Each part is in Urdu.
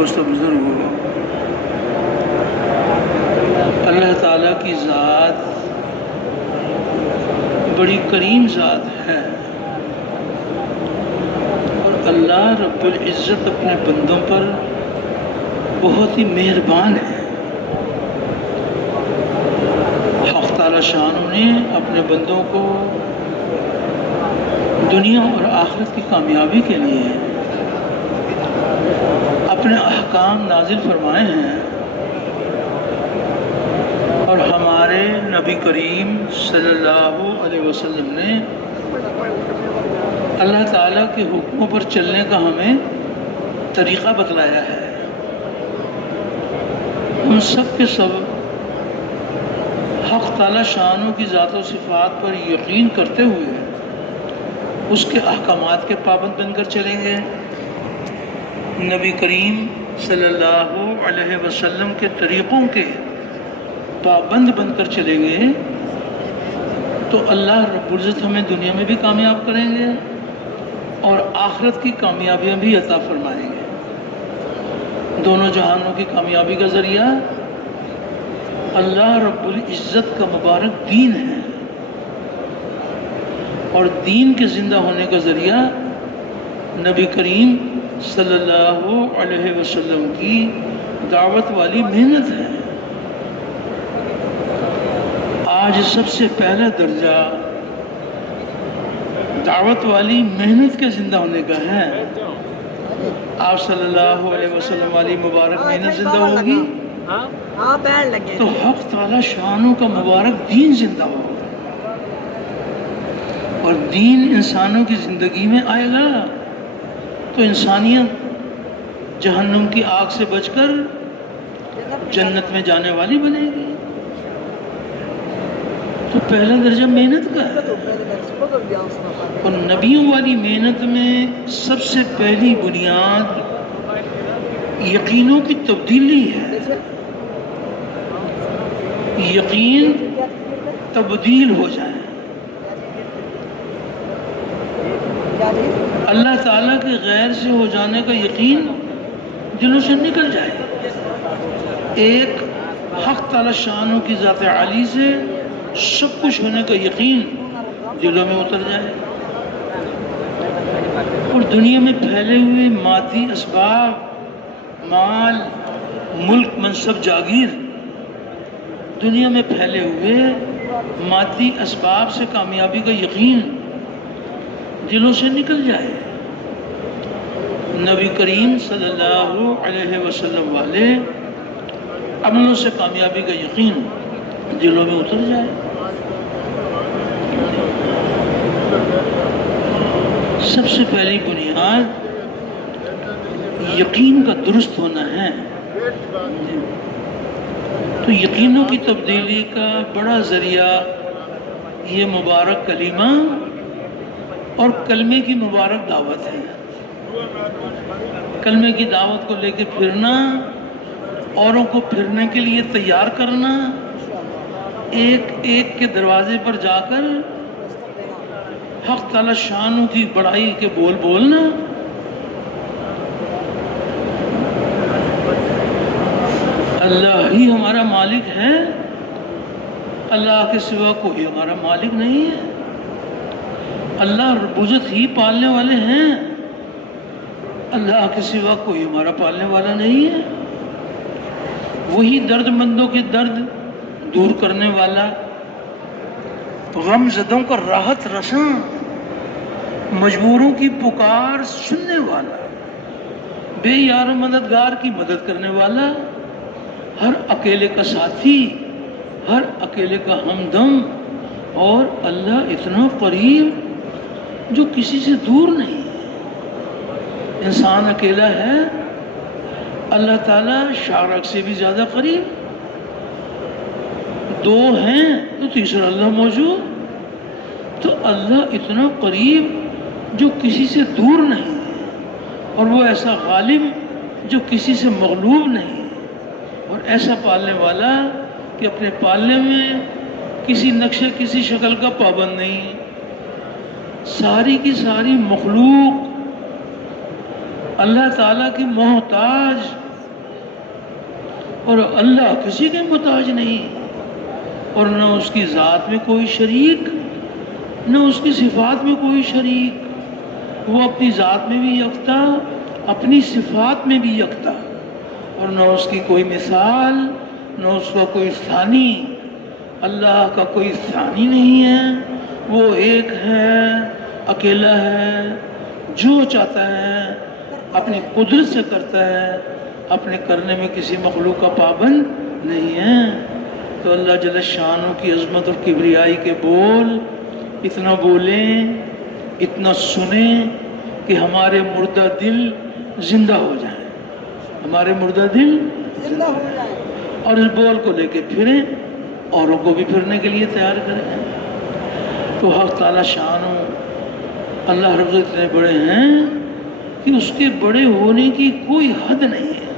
دوستو بزرگوں، اللہ تعالیٰ کی ذات بڑی کریم ذات ہے، اور اللہ رب العزت اپنے بندوں پر بہت ہی مہربان ہے۔ حق تعالیٰ شانہ نے اپنے بندوں کو دنیا اور آخرت کی کامیابی کے لیے اپنے احکام نازل فرمائے ہیں، اور ہمارے نبی کریم صلی اللہ علیہ وسلم نے اللہ تعالیٰ کے حکموں پر چلنے کا ہمیں طریقہ بتلایا ہے۔ ہم سب کے سب حق تعالیٰ شانوں کی ذات و صفات پر یقین کرتے ہوئے اس کے احکامات کے پابند بن کر چلیں گے، نبی کریم صلی اللہ علیہ وسلم کے طریقوں کے پابند بن کر چلیں گے، تو اللہ رب العزت ہمیں دنیا میں بھی کامیاب کریں گے اور آخرت کی کامیابیاں بھی عطا فرمائیں گے۔ دونوں جہانوں کی کامیابی کا ذریعہ اللہ رب العزت کا مبارک دین ہے، اور دین کے زندہ ہونے کا ذریعہ نبی کریم صلی اللہ علیہ وسلم کی دعوت والی محنت ہے۔ آج سب سے پہلا درجہ دعوت والی محنت کے زندہ ہونے کا ہے۔ آپ صلی اللہ علیہ وسلم والی مبارک محنت زندہ ہوگی تو حق تعالی شانوں کا مبارک دین زندہ ہوگا، اور دین انسانوں کی زندگی میں آئے گا تو انسانیت جہنم کی آگ سے بچ کر جنت میں جانے والی بنے گی۔ تو پہلا درجہ محنت کا ہے، اور نبیوں والی محنت میں سب سے پہلی بنیاد یقینوں کی تبدیلی ہے۔ یقین تبدیل ہو جائے، اللہ تعالیٰ کے غیر سے ہو جانے کا یقین دلوں سے نکل جائے، ایک حق تعالیٰ شانوں کی ذات عالی سے سب کچھ ہونے کا یقین دلوں میں اتر جائے، اور دنیا میں پھیلے ہوئے مادی اسباب، مال، ملک، منصب، جاگیر، دنیا میں پھیلے ہوئے مادی اسباب سے کامیابی کا یقین دلوں سے نکل جائے، نبی کریم صلی اللہ علیہ وسلم والے عملوں سے کامیابی کا یقین دلوں میں اتر جائے۔ سب سے پہلی بنیاد یقین کا درست ہونا ہے۔ تو یقینوں کی تبدیلی کا بڑا ذریعہ یہ مبارک کلمہ اور کلمے کی مبارک دعوت ہے۔ کلمے کی دعوت کو لے کے پھرنا، اوروں کو پھرنے کے لیے تیار کرنا، ایک ایک کے دروازے پر جا کر حق تعالی شانوں کی بڑائی کے بول بولنا، اللہ ہی ہمارا مالک ہے، اللہ کے سوا کوئی ہمارا مالک نہیں ہے، اللہ رب العزت ہی پالنے والے ہیں، اللہ کے سوا کوئی ہمارا پالنے والا نہیں ہے، وہی درد مندوں کے درد دور کرنے والا، غم زدوں کا راحت رساں، مجبوروں کی پکار سننے والا، بے یار و مددگار کی مدد کرنے والا، ہر اکیلے کا ساتھی، ہر اکیلے کا ہمدم، اور اللہ اتنا قریب جو کسی سے دور نہیں۔ انسان اکیلا ہے، اللہ تعالیٰ شارک سے بھی زیادہ قریب، دو ہیں تو تیسرا اللہ موجود، تو اللہ اتنا قریب جو کسی سے دور نہیں، اور وہ ایسا غالب جو کسی سے مغلوب نہیں، اور ایسا پالنے والا کہ اپنے پالنے میں کسی نقشے کسی شکل کا پابند نہیں۔ ساری کی ساری مخلوق اللہ تعالیٰ کی محتاج اور اللہ کسی کے محتاج نہیں، اور نہ اس کی ذات میں کوئی شریک، نہ اس کی صفات میں کوئی شریک۔ وہ اپنی ذات میں بھی یکتا، اپنی صفات میں بھی یکتا، اور نہ اس کی کوئی مثال، نہ اس کا کوئی ثانی۔ اللہ کا کوئی ثانی نہیں ہے، وہ ایک ہے، اکیلا ہے، جو چاہتا ہے اپنی قدرت سے کرتا ہے، اپنے کرنے میں کسی مخلوق کا پابند نہیں ہے۔ تو اللہ جل شانہ کی عظمت اور کبریائی کے بول اتنا بولیں، اتنا سنیں کہ ہمارے مردہ دل زندہ ہو جائیں، ہمارے مردہ دل زندہ ہو جائیں، اور اس بول کو لے کے پھریں، اوروں کو بھی پھرنے کے لیے تیار کریں۔ تو حق تعالی شانہ اللہ رب اتنے بڑے ہیں کہ اس کے بڑے ہونے کی کوئی حد نہیں ہے۔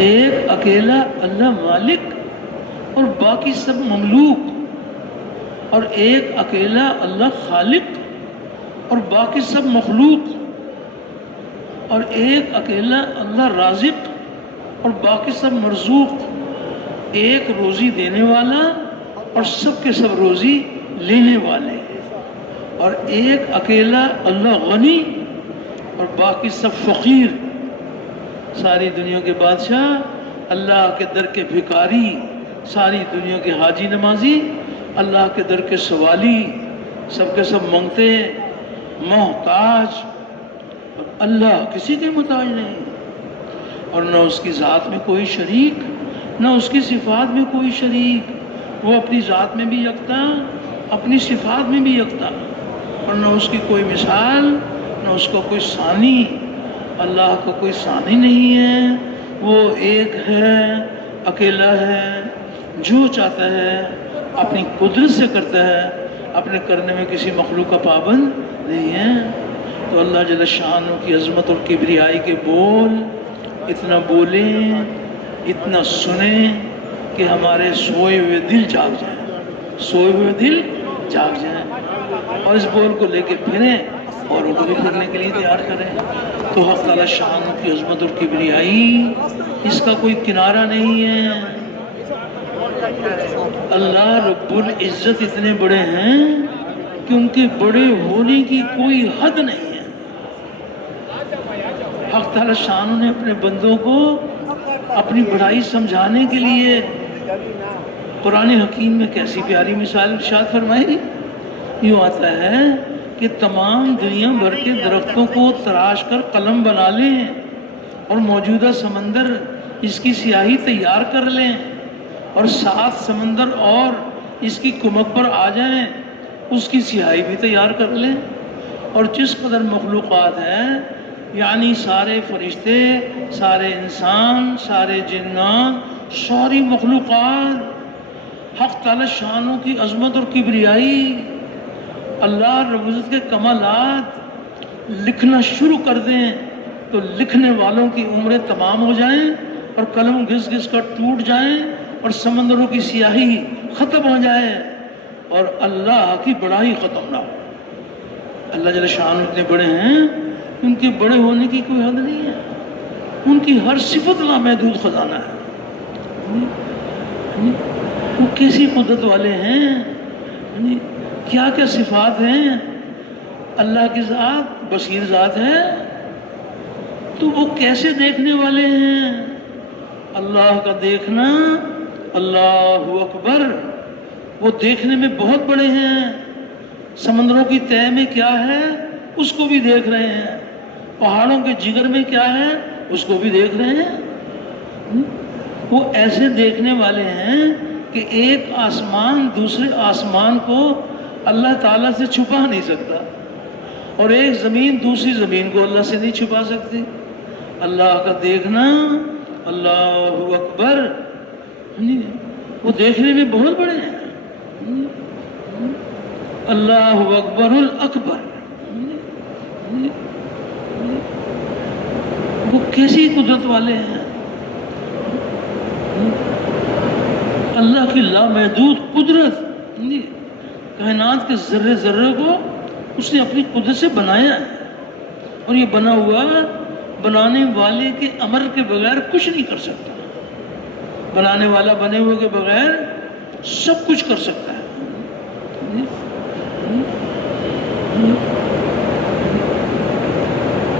ایک اکیلا اللہ مالک اور باقی سب مملوک، اور ایک اکیلا اللہ خالق اور باقی سب مخلوق، اور ایک اکیلا اللہ رازق اور باقی سب مرزوق، ایک روزی دینے والا اور سب کے سب روزی لینے والے، اور ایک اکیلا اللہ غنی اور باقی سب فقیر، ساری دنیا کے بادشاہ، اللہ کے در کے بھکاری، ساری دنیا کے حاجی نمازی، اللہ کے در کے سوالی، سب کے سب منگتے، محتاج، اور اللہ کسی کے محتاج نہیں، اور نہ اس کی ذات میں کوئی شریک، نہ اس کی صفات میں کوئی شریک۔ وہ اپنی ذات میں بھی یکتا، اپنی صفات میں بھی یکتا، اور نہ اس کی کوئی مثال، نہ اس کا کوئی ثانی۔ اللہ کا کوئی ثانی نہیں ہے، وہ ایک ہے، اکیلا ہے، جو چاہتا ہے اپنی قدرت سے کرتا ہے، اپنے کرنے میں کسی مخلوق کا پابند نہیں ہے۔ تو اللہ جل شانہ کی عظمت اور کبریائی کے بول اتنا بولیں، اتنا سنیں کہ ہمارے سوئے ہوئے دل جاگ جائیں، سوئے ہوئے دل جاگ جائیں، اور اس بول کو لے کے پھریں، اوروں کو بھی پھرنے کے لیے تیار کریں۔ تو حق تعالی شان کی عظمت اور کبریائی اس کا کوئی کنارہ نہیں ہے۔ اللہ رب العزت اتنے بڑے ہیں کہ ان کے بڑے ہونے کی کوئی حد نہیں ہے۔ حق تعالی شان نے اپنے بندوں کو اپنی بڑائی سمجھانے کے لیے قرآن حکیم میں کیسی پیاری مثال ارشاد فرمائی۔ یوں آتا ہے کہ تمام دنیا بھر کے درختوں کو تراش کر قلم بنا لیں اور موجودہ سمندر اس کی سیاہی تیار کر لیں، اور 7 سمندر اور اس کی کمک پر آ جائیں، اس کی سیاہی بھی تیار کر لیں، اور جس قدر مخلوقات ہیں، یعنی سارے فرشتے، سارے انسان، سارے جنات، ساری مخلوقات، حق تعالی شانوں کی عظمت اور کبریائی، اللہ رب العزت کے کمالات لکھنا شروع کر دیں تو لکھنے والوں کی عمریں تمام ہو جائیں، اور قلم گھس گھس کر ٹوٹ جائیں، اور سمندروں کی سیاہی ختم ہو جائے، اور اللہ کی بڑائی ختم نہ ہو۔ اللہ جل شان اتنے بڑے ہیں، ان کے بڑے ہونے کی کوئی حد نہیں ہے، ان کی ہر صفت لامحدود خزانہ ہے۔ وہ کیسی قدرت والے ہیں، کیا کیا صفات ہیں۔ اللہ کی ذات بصیر ذات ہے، تو وہ کیسے دیکھنے والے ہیں۔ اللہ کا دیکھنا، اللہ اکبر، وہ دیکھنے میں بہت بڑے ہیں۔ سمندروں کی تہ میں کیا ہے اس کو بھی دیکھ رہے ہیں، پہاڑوں کے جگر میں کیا ہے اس کو بھی دیکھ رہے ہیں۔ وہ ایسے دیکھنے والے ہیں کہ ایک آسمان دوسرے آسمان کو اللہ تعالیٰ سے چھپا نہیں سکتا، اور ایک زمین دوسری زمین کو اللہ سے نہیں چھپا سکتی۔ اللہ کا دیکھنا، اللہ اکبر، وہ دیکھنے میں بہت بڑے ہیں۔ اللہ اکبر الاکبر، وہ کیسی قدرت والے ہیں۔ اللہ کی لامحدود قدرت، کائنات کے ذرے ذرے کو اس نے اپنی قدرت سے بنایا ہے، اور یہ بنا ہوا بنانے والے کے امر کے بغیر کچھ نہیں کر سکتا. بنانے والا بنے ہوئے کے بغیر سب کچھ کر سکتا ہے.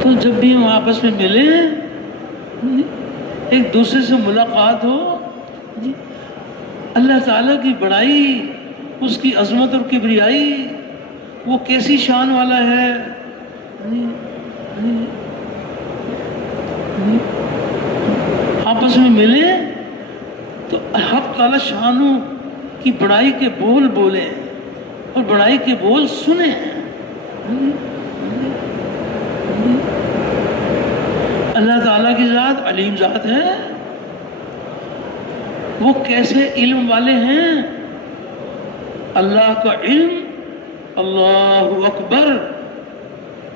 تو جب بھی ہم آپس میں ملیں، ایک دوسرے سے ملاقات ہو، اللہ تعالیٰ کی بڑائی، اس کی عظمت اور کبریائی، وہ کیسی شان والا ہے. آپس میں ملیں تو حق تعالی شانوں کی بڑائی کے بول بولیں اور بڑائی کے بول سنیں. اللہ تعالیٰ کی ذات علیم ذات ہے. وہ کیسے علم والے ہیں؟ اللہ کا علم، اللہ اکبر،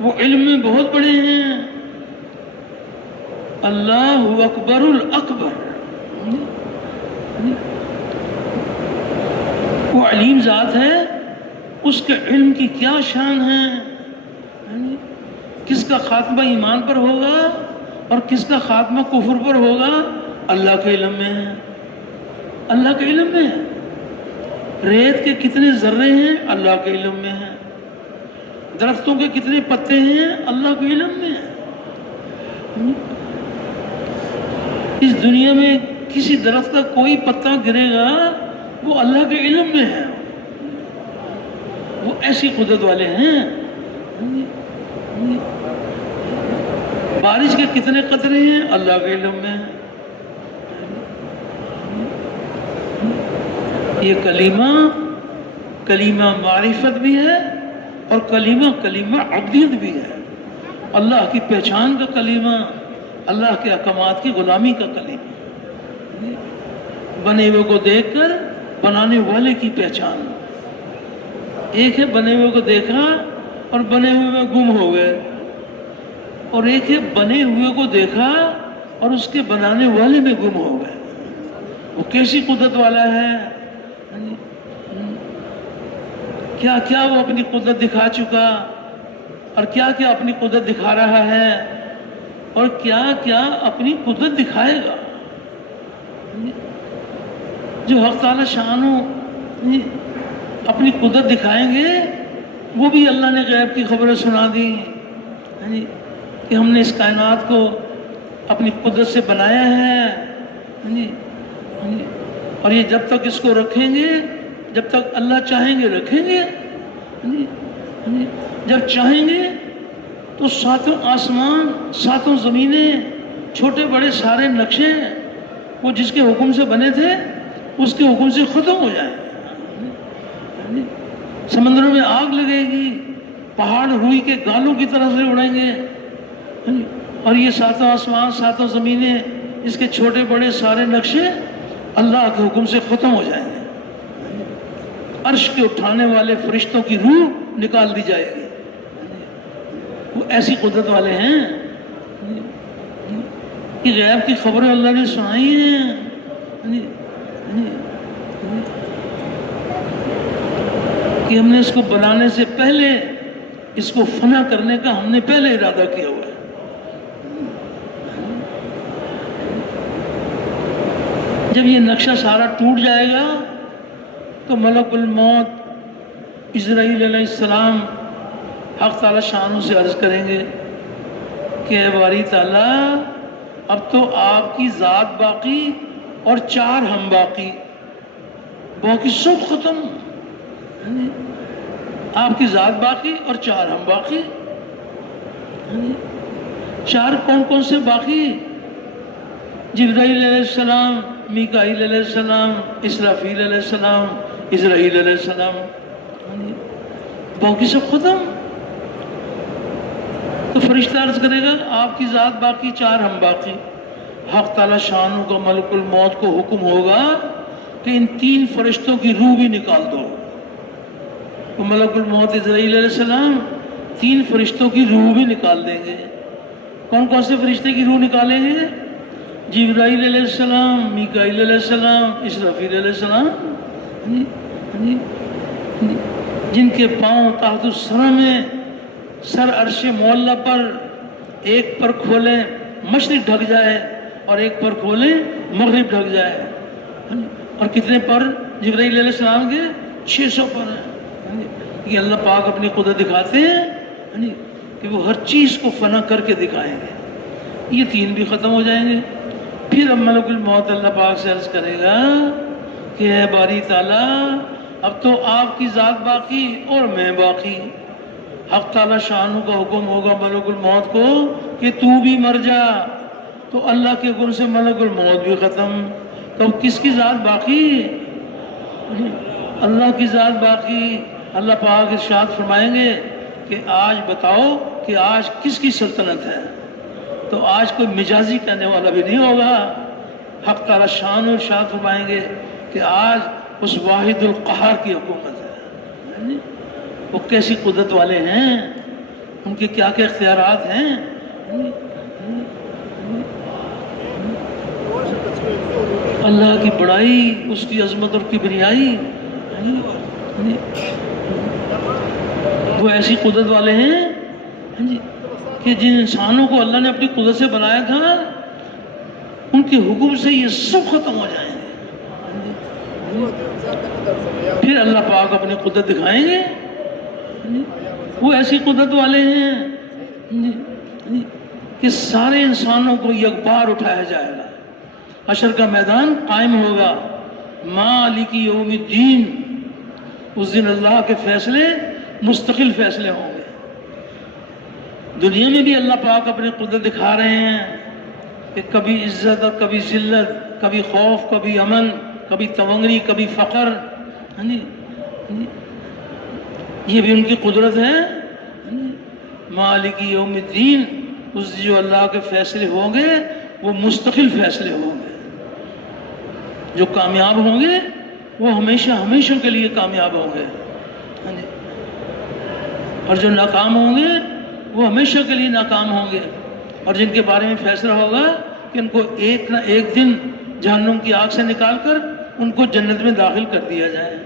وہ علم میں بہت بڑے ہیں. اللہ اکبر الاکبر. وہ علیم ذات ہے، اس کے علم کی کیا شان ہے. کس کا خاتمہ ایمان پر ہوگا اور کس کا خاتمہ کفر پر ہوگا، اللہ کے علم میں ہے. اللہ کے علم میں ہے. ریت کے کتنے ذرے ہیں، اللہ کے علم میں ہے. درختوں کے کتنے پتے ہیں، اللہ کے علم میں ہے. اس دنیا میں کسی درخت کا کوئی پتا گرے گا، وہ اللہ کے علم میں ہے. وہ ایسی قدرت والے ہیں. بارش کے کتنے قطرے ہیں، اللہ کے علم میں ہے. یہ کلمہ معرفت بھی ہے اور کلمہ عبدیت بھی ہے. اللہ کی پہچان کا کلمہ، اللہ کے احکامات کی غلامی کا کلمہ. بنے ہوئے کو دیکھ کر بنانے والے کی پہچان. ایک ہے بنے ہوئے کو دیکھا اور بنے ہوئے میں گم ہو گئے، اور ایک ہے بنے ہوئے کو دیکھا اور اس کے بنانے والے میں گم ہو گئے. وہ کیسی قدرت والا ہے. کیا کیا وہ اپنی قدرت دکھا چکا اور کیا کیا اپنی قدرت دکھا رہا ہے اور کیا کیا اپنی قدرت دکھائے گا. جو حق تعالی شانوں اپنی قدرت دکھائیں گے، وہ بھی اللہ نے غیب کی خبریں سنا دی کہ ہم نے اس کائنات کو اپنی قدرت سے بنایا ہے، اور یہ جب تک اس کو رکھیں گے، جب تک اللہ چاہیں گے رکھیں گے. جب چاہیں گے تو ساتوں آسمان، ساتوں زمینیں، چھوٹے بڑے سارے نقشے وہ جس کے حکم سے بنے تھے اس کے حکم سے ختم ہو جائیں. سمندروں میں آگ لگے گی، پہاڑ روئی کے گالوں کی طرح سے اڑیں گے، اور یہ ساتوں آسمان، ساتوں زمینیں، اس کے چھوٹے بڑے سارے نقشے اللہ کے حکم سے ختم ہو جائیں گے. عرش کے اٹھانے والے فرشتوں کی روح نکال دی جائے گی. وہ ایسی قدرت والے ہیں کہ غیب کی خبریں اللہ نے سنائی ہیں کہ ہم نے اس کو بنانے سے پہلے اس کو فنا کرنے کا ہم نے پہلے ارادہ کیا ہوا ہے. جب یہ نقشہ سارا ٹوٹ جائے گا تو ملک الموت اسرائیل علیہ السلام حق تعالی شانوں سے عرض کریں گے کہ اے باری تعالیٰ، اب تو آپ کی ذات باقی اور چار ہم باقی سب ختم. آپ کی ذات باقی اور چار ہم باقی. چار کون کون سے باقی؟ جبرائیل علیہ السلام، میکائیل علیہ السلام، اسرافیل علیہ السلام، اسرائیل علیہ السلام. باقی سب ختم. تو فرشتہ عرض کرے گا آپ کی ذات باقی، چار ہم باقی. حق تعالی شانوں کا ملک الموت کو حکم ہوگا کہ ان تین فرشتوں کی روح بھی نکال دو. تو ملک الموت اسرائیل علیہ السلام تین فرشتوں کی روح بھی نکال دیں گے. کون کون سے فرشتے کی روح نکالیں گے؟ جبرائیل علیہ السلام، میکائیل علیہ السلام، اسرافیل علیہ السلام، جن کے پاؤں تحت الثرى میں سر عرش معلیٰ پر ایک پر کھولیں مشرق ڈھک جائے اور ایک پر کھولیں مغرب ڈھک جائے. اور کتنے پر جبرائیل علیہ السلام کے؟ 600 پر ہیں. یہ اللہ پاک اپنی قدرت دکھاتے ہیں کہ وہ ہر چیز کو فنا کر کے دکھائیں گے. یہ 3 بھی ختم ہو جائیں گے. پھر اب ملک الموت اللہ پاک سے عرض کرے گا کہ اے باری تعالیٰ اب تو آپ کی ذات باقی اور میں باقی. حق تعالیٰ شانہ کا حکم ہوگا ملک الموت کو کہ تو بھی مر جا. تو اللہ کے حکم سے ملک الموت بھی ختم. تو کس کی ذات باقی؟ اللہ کی ذات باقی. اللہ پاک ارشاد فرمائیں گے کہ آج بتاؤ کہ آج کس کی سلطنت ہے. تو آج کوئی مجازی کہنے والا بھی نہیں ہوگا. حق تعالیٰ شان و ارشاد فرمائیں گے کہ آج اس واحد القہار کی حکومت ہے. وہ کیسی قدرت والے ہیں، ان کے کیا کیا اختیارات ہیں. اللہ کی بڑائی، اس کی عظمت اور کبریائی. وہ ایسی قدرت والے ہیں کہ جن انسانوں کو اللہ نے اپنی قدرت سے بنایا تھا ان کے حکم سے یہ سب ختم ہو جائیں گے. پھر اللہ پاک اپنی قدرت دکھائیں گے. وہ ایسی قدرت والے ہیں کہ سارے انسانوں کو یکبار اٹھایا جائے گا. حشر کا میدان قائم ہوگا. مالک یوم الدین. اس دن اللہ کے فیصلے مستقل فیصلے ہوں گے. دنیا میں بھی اللہ پاک اپنی قدرت دکھا رہے ہیں کہ کبھی عزت اور کبھی ذلت، کبھی خوف، کبھی امن، کبھی تونگری، کبھی فقر. یہ بھی ان کی قدرت ہے. مالک یوم الدین. اس جو اللہ کے فیصلے ہوں گے وہ مستقل فیصلے ہوں گے. جو کامیاب ہوں گے وہ ہمیشہ ہمیشہ کے لیے کامیاب ہوں گے، اور جو ناکام ہوں گے وہ ہمیشہ کے لیے ناکام ہوں گے. اور جن کے بارے میں فیصلہ ہوگا کہ ان کو ایک نہ ایک دن جہنم کی آگ سے نکال کر ان کو جنت میں داخل کر دیا جائے.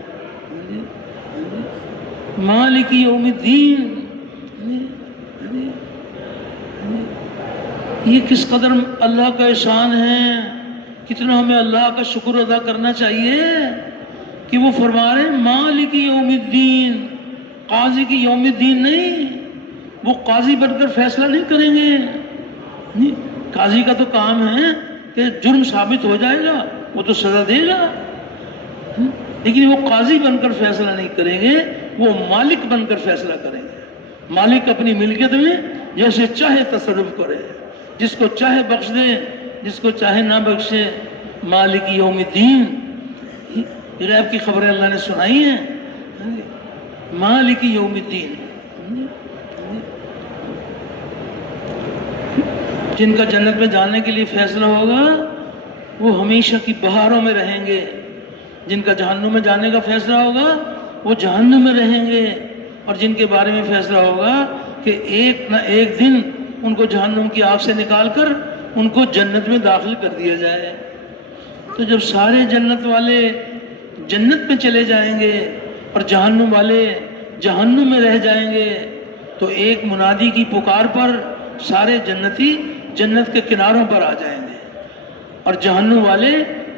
مالک یوم الدین. یہ کس قدر اللہ کا احسان ہے. کتنا ہمیں اللہ کا شکر ادا کرنا چاہیے کہ وہ فرما رہے ہیں مالک یوم الدین. قاضی کی یوم الدین نہیں. وہ قاضی بن کر فیصلہ نہیں کریں گے. قاضی کا تو کام ہے کہ جرم ثابت ہو جائے گا وہ تو سزا دے گا، لیکن وہ قاضی بن کر فیصلہ نہیں کریں گے، وہ مالک بن کر فیصلہ کریں گے. مالک اپنی ملکیت میں جیسے چاہے تصرف کرے، جس کو چاہے بخش دے، جس کو چاہے نہ بخشے. مالک یوم الدین. غیب کی خبریں اللہ نے سنائی ہیں. مالک یوم الدین. جن کا جنت میں جانے کے لیے فیصلہ ہوگا وہ ہمیشہ کی بہاروں میں رہیں گے. جن کا جہنم میں جانے کا فیصلہ ہوگا وہ جہنم میں رہیں گے. اور جن کے بارے میں فیصلہ ہوگا کہ ایک نہ ایک دن ان کو جہنم کی آگ سے نکال کر ان کو جنت میں داخل کر دیا جائے. تو جب سارے جنت والے جنت میں چلے جائیں گے اور جہنم والے جہنم میں رہ جائیں گے تو ایک منادی کی پکار پر سارے جنتی جنت کے کناروں پر آ جائیں گے اور جہنم والے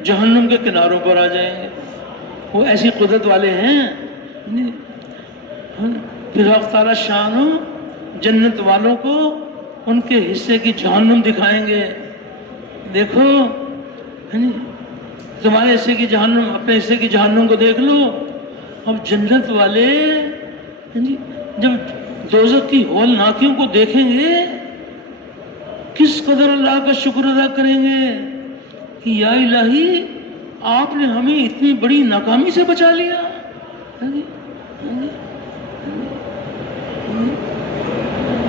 جہنم کے کناروں پر آ جائیں گے. وہ ایسی قدرت والے ہیں. پھر حق تعالیٰ شانو جنت والوں کو ان کے حصے کی جہنم دکھائیں گے. دیکھو تمہارے حصے کی جہنم، اپنے حصے کی جہنم کو دیکھ لو. اب جنت والے جب دوزخ کی ہولناکیوں کو دیکھیں گے کس قدر اللہ کا شکر ادا کریں گے کہ یا الہی آپ نے ہمیں اتنی بڑی ناکامی سے بچا لیا.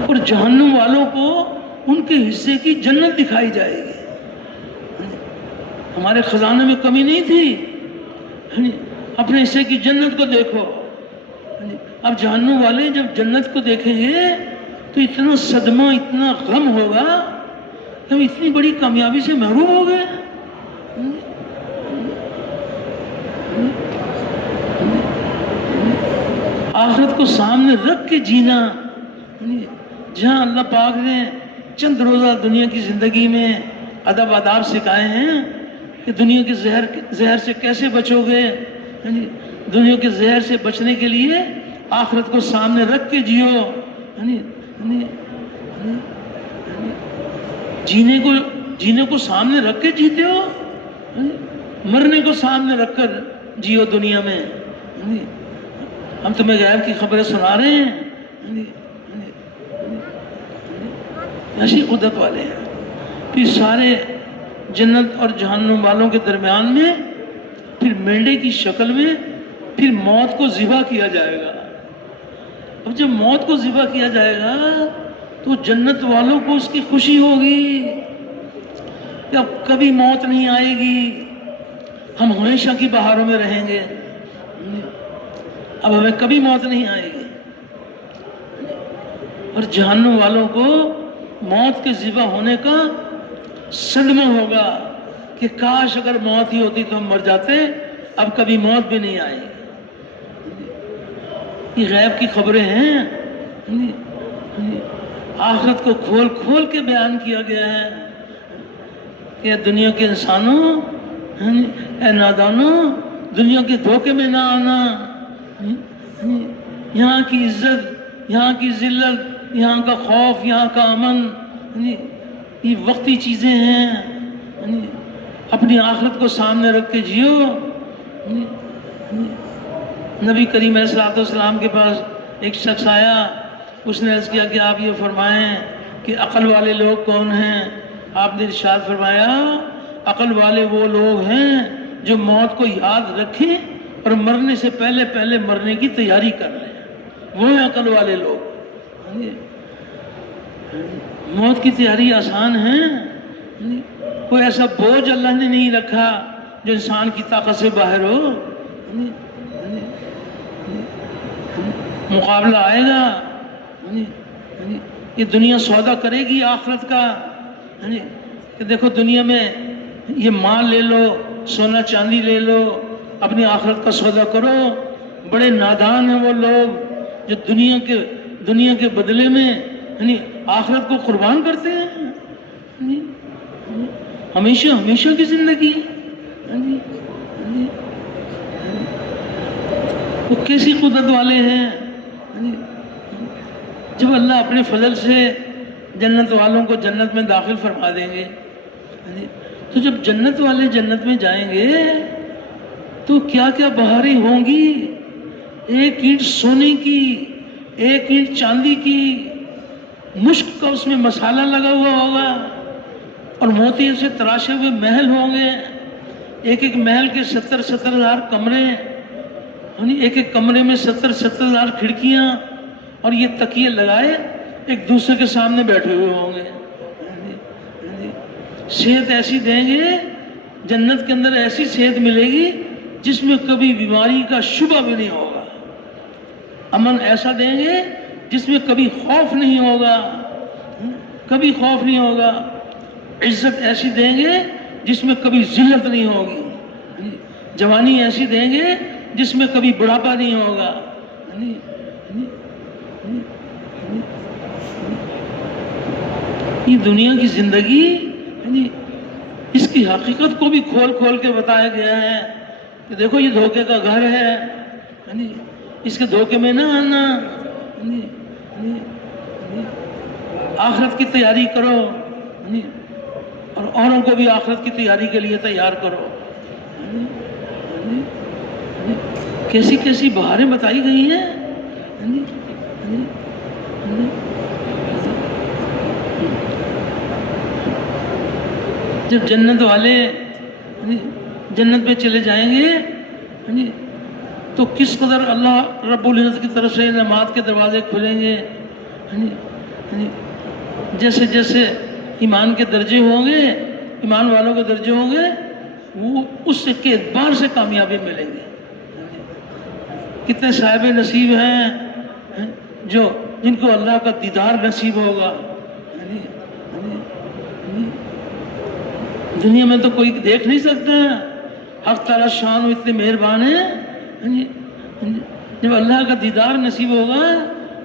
اور جہنم والوں کو ان کے حصے کی جنت دکھائی جائے گی. ہمارے خزانے میں کمی نہیں تھی، اپنے حصے کی جنت کو دیکھو. اب جہنم والے جب جنت کو دیکھیں گے تو اتنا صدمہ، اتنا غم ہوگا کہ ہم اتنی بڑی کامیابی سے محروم ہو گئے. آخرت کو سامنے رکھ کے جینا، جہاں اللہ پاک نے چند روزہ دنیا کی زندگی میں ادب آداب سکھائے ہیں کہ دنیا کے زہر سے کیسے بچو گے. دنیا کے زہر سے بچنے کے لیے آخرت کو سامنے رکھ کے جیو. جینے کو سامنے رکھ کے جیتے ہو, مرنے کو سامنے رکھ کر جیو دنیا میں. ہم تمہیں غیب کی خبریں سنا رہے ہیں. ایسی قدرت والے ہیں. پھر سارے جنت اور جہنم والوں کے درمیان میں پھر مینڈے کی شکل میں پھر موت کو ذبح کیا جائے گا. اب جب موت کو ذبح کیا جائے گا تو جنت والوں کو اس کی خوشی ہوگی کہ اب کبھی موت نہیں آئے گی, ہم ہمیشہ کی بہاروں میں رہیں گے, اب ہمیں کبھی موت نہیں آئے گی. اور جہنم والوں کو موت کے ذبح ہونے کا صدمہ ہوگا کہ کاش اگر موت ہی ہوتی تو ہم مر جاتے, اب کبھی موت بھی نہیں آئی. یہ غیب کی خبریں ہیں. آخرت کو کھول کھول کے بیان کیا گیا ہے کہ دنیا کے انسانوں, اے نادانوں, دنیا کے دھوکے میں نہ آنا. یہاں کی عزت, یہاں کی ذلت, یہاں کا خوف, یہاں کا امن یہ وقتی چیزیں ہیں. اپنی آخرت کو سامنے رکھ کے جیو. نبی کریم علیہ الصلوۃ والسلام کے پاس ایک شخص آیا, اس نے عرض کیا کہ آپ یہ فرمائیں کہ عقل والے لوگ کون ہیں؟ آپ نے ارشاد فرمایا عقل والے وہ لوگ ہیں جو موت کو یاد رکھیں اور مرنے سے پہلے پہلے مرنے کی تیاری کر لیں, وہ ہیں عقل والے لوگ. موت کی تیاری آسان ہے, کوئی ایسا بوجھ اللہ نے نہیں رکھا جو انسان کی طاقت سے باہر ہو. مقابلہ آئے گا, یہ دنیا سودا کرے گی آخرت کا. کہ دیکھو دنیا میں یہ مال لے لو, سونا چاندی لے لو, اپنی آخرت کا سودا کرو. بڑے نادان ہیں وہ لوگ جو دنیا کے بدلے میں آخرت کو قربان کرتے ہیں. ہمیشہ ہمیشہ کی زندگی. وہ کیسی قدرت والے ہیں. جب اللہ اپنے فضل سے جنت والوں کو جنت میں داخل فرما دیں گے, تو جب جنت والے جنت میں جائیں گے تو کیا کیا بہاریں ہوں گی. ایک اینٹ سونے کی, ایک اینٹ چاندی کی, مشک کا اس میں مسالہ لگا ہوا ہوگا, اور موتی سے تراشے ہوئے محل ہوں گے. ایک ایک محل کے 70,000 کمرے, ایک ایک کمرے میں 70,000 کھڑکیاں, اور یہ تکیے لگائے ایک دوسرے کے سامنے بیٹھے ہوئے ہوں گے. صحت ایسی دیں گے, جنت کے اندر ایسی صحت ملے گی جس میں کبھی بیماری کا شبہ بھی نہیں ہوگا. امن ایسا دیں گے جس میں کبھی خوف نہیں ہوگا, کبھی خوف نہیں ہوگا. عزت ایسی دیں گے جس میں کبھی ذلت نہیں ہوگی. جوانی ایسی دیں گے جس میں کبھی بڑھاپا نہیں ہوگا. یہ دنیا کی زندگی, اس کی حقیقت کو بھی کھول کھول کے بتایا گیا ہے کہ دیکھو یہ دھوکے کا گھر ہے, اس کے دھوکے میں نہ آنا. آخرت کی تیاری کرو, اور اوروں کو بھی آخرت کی تیاری کے لیے تیار کرو. کیسی کیسی بہاریں بتائی گئی ہیں. جب جنت والے جنت میں چلے جائیں گے تو کس قدر اللہ رب العزت کی طرف سے انعامات کے دروازے کھلیں گے. جیسے جیسے ایمان کے درجے ہوں گے, ایمان والوں کے درجے ہوں گے, وہ اس کے اعتبار سے کامیابی ملیں گے. کتنے صاحب نصیب ہیں جن کو اللہ کا دیدار نصیب ہوگا. دنیا میں تو کوئی دیکھ نہیں سکتا. حق تعالی شان اتنے مہربان ہیں. جب اللہ کا دیدار نصیب ہوگا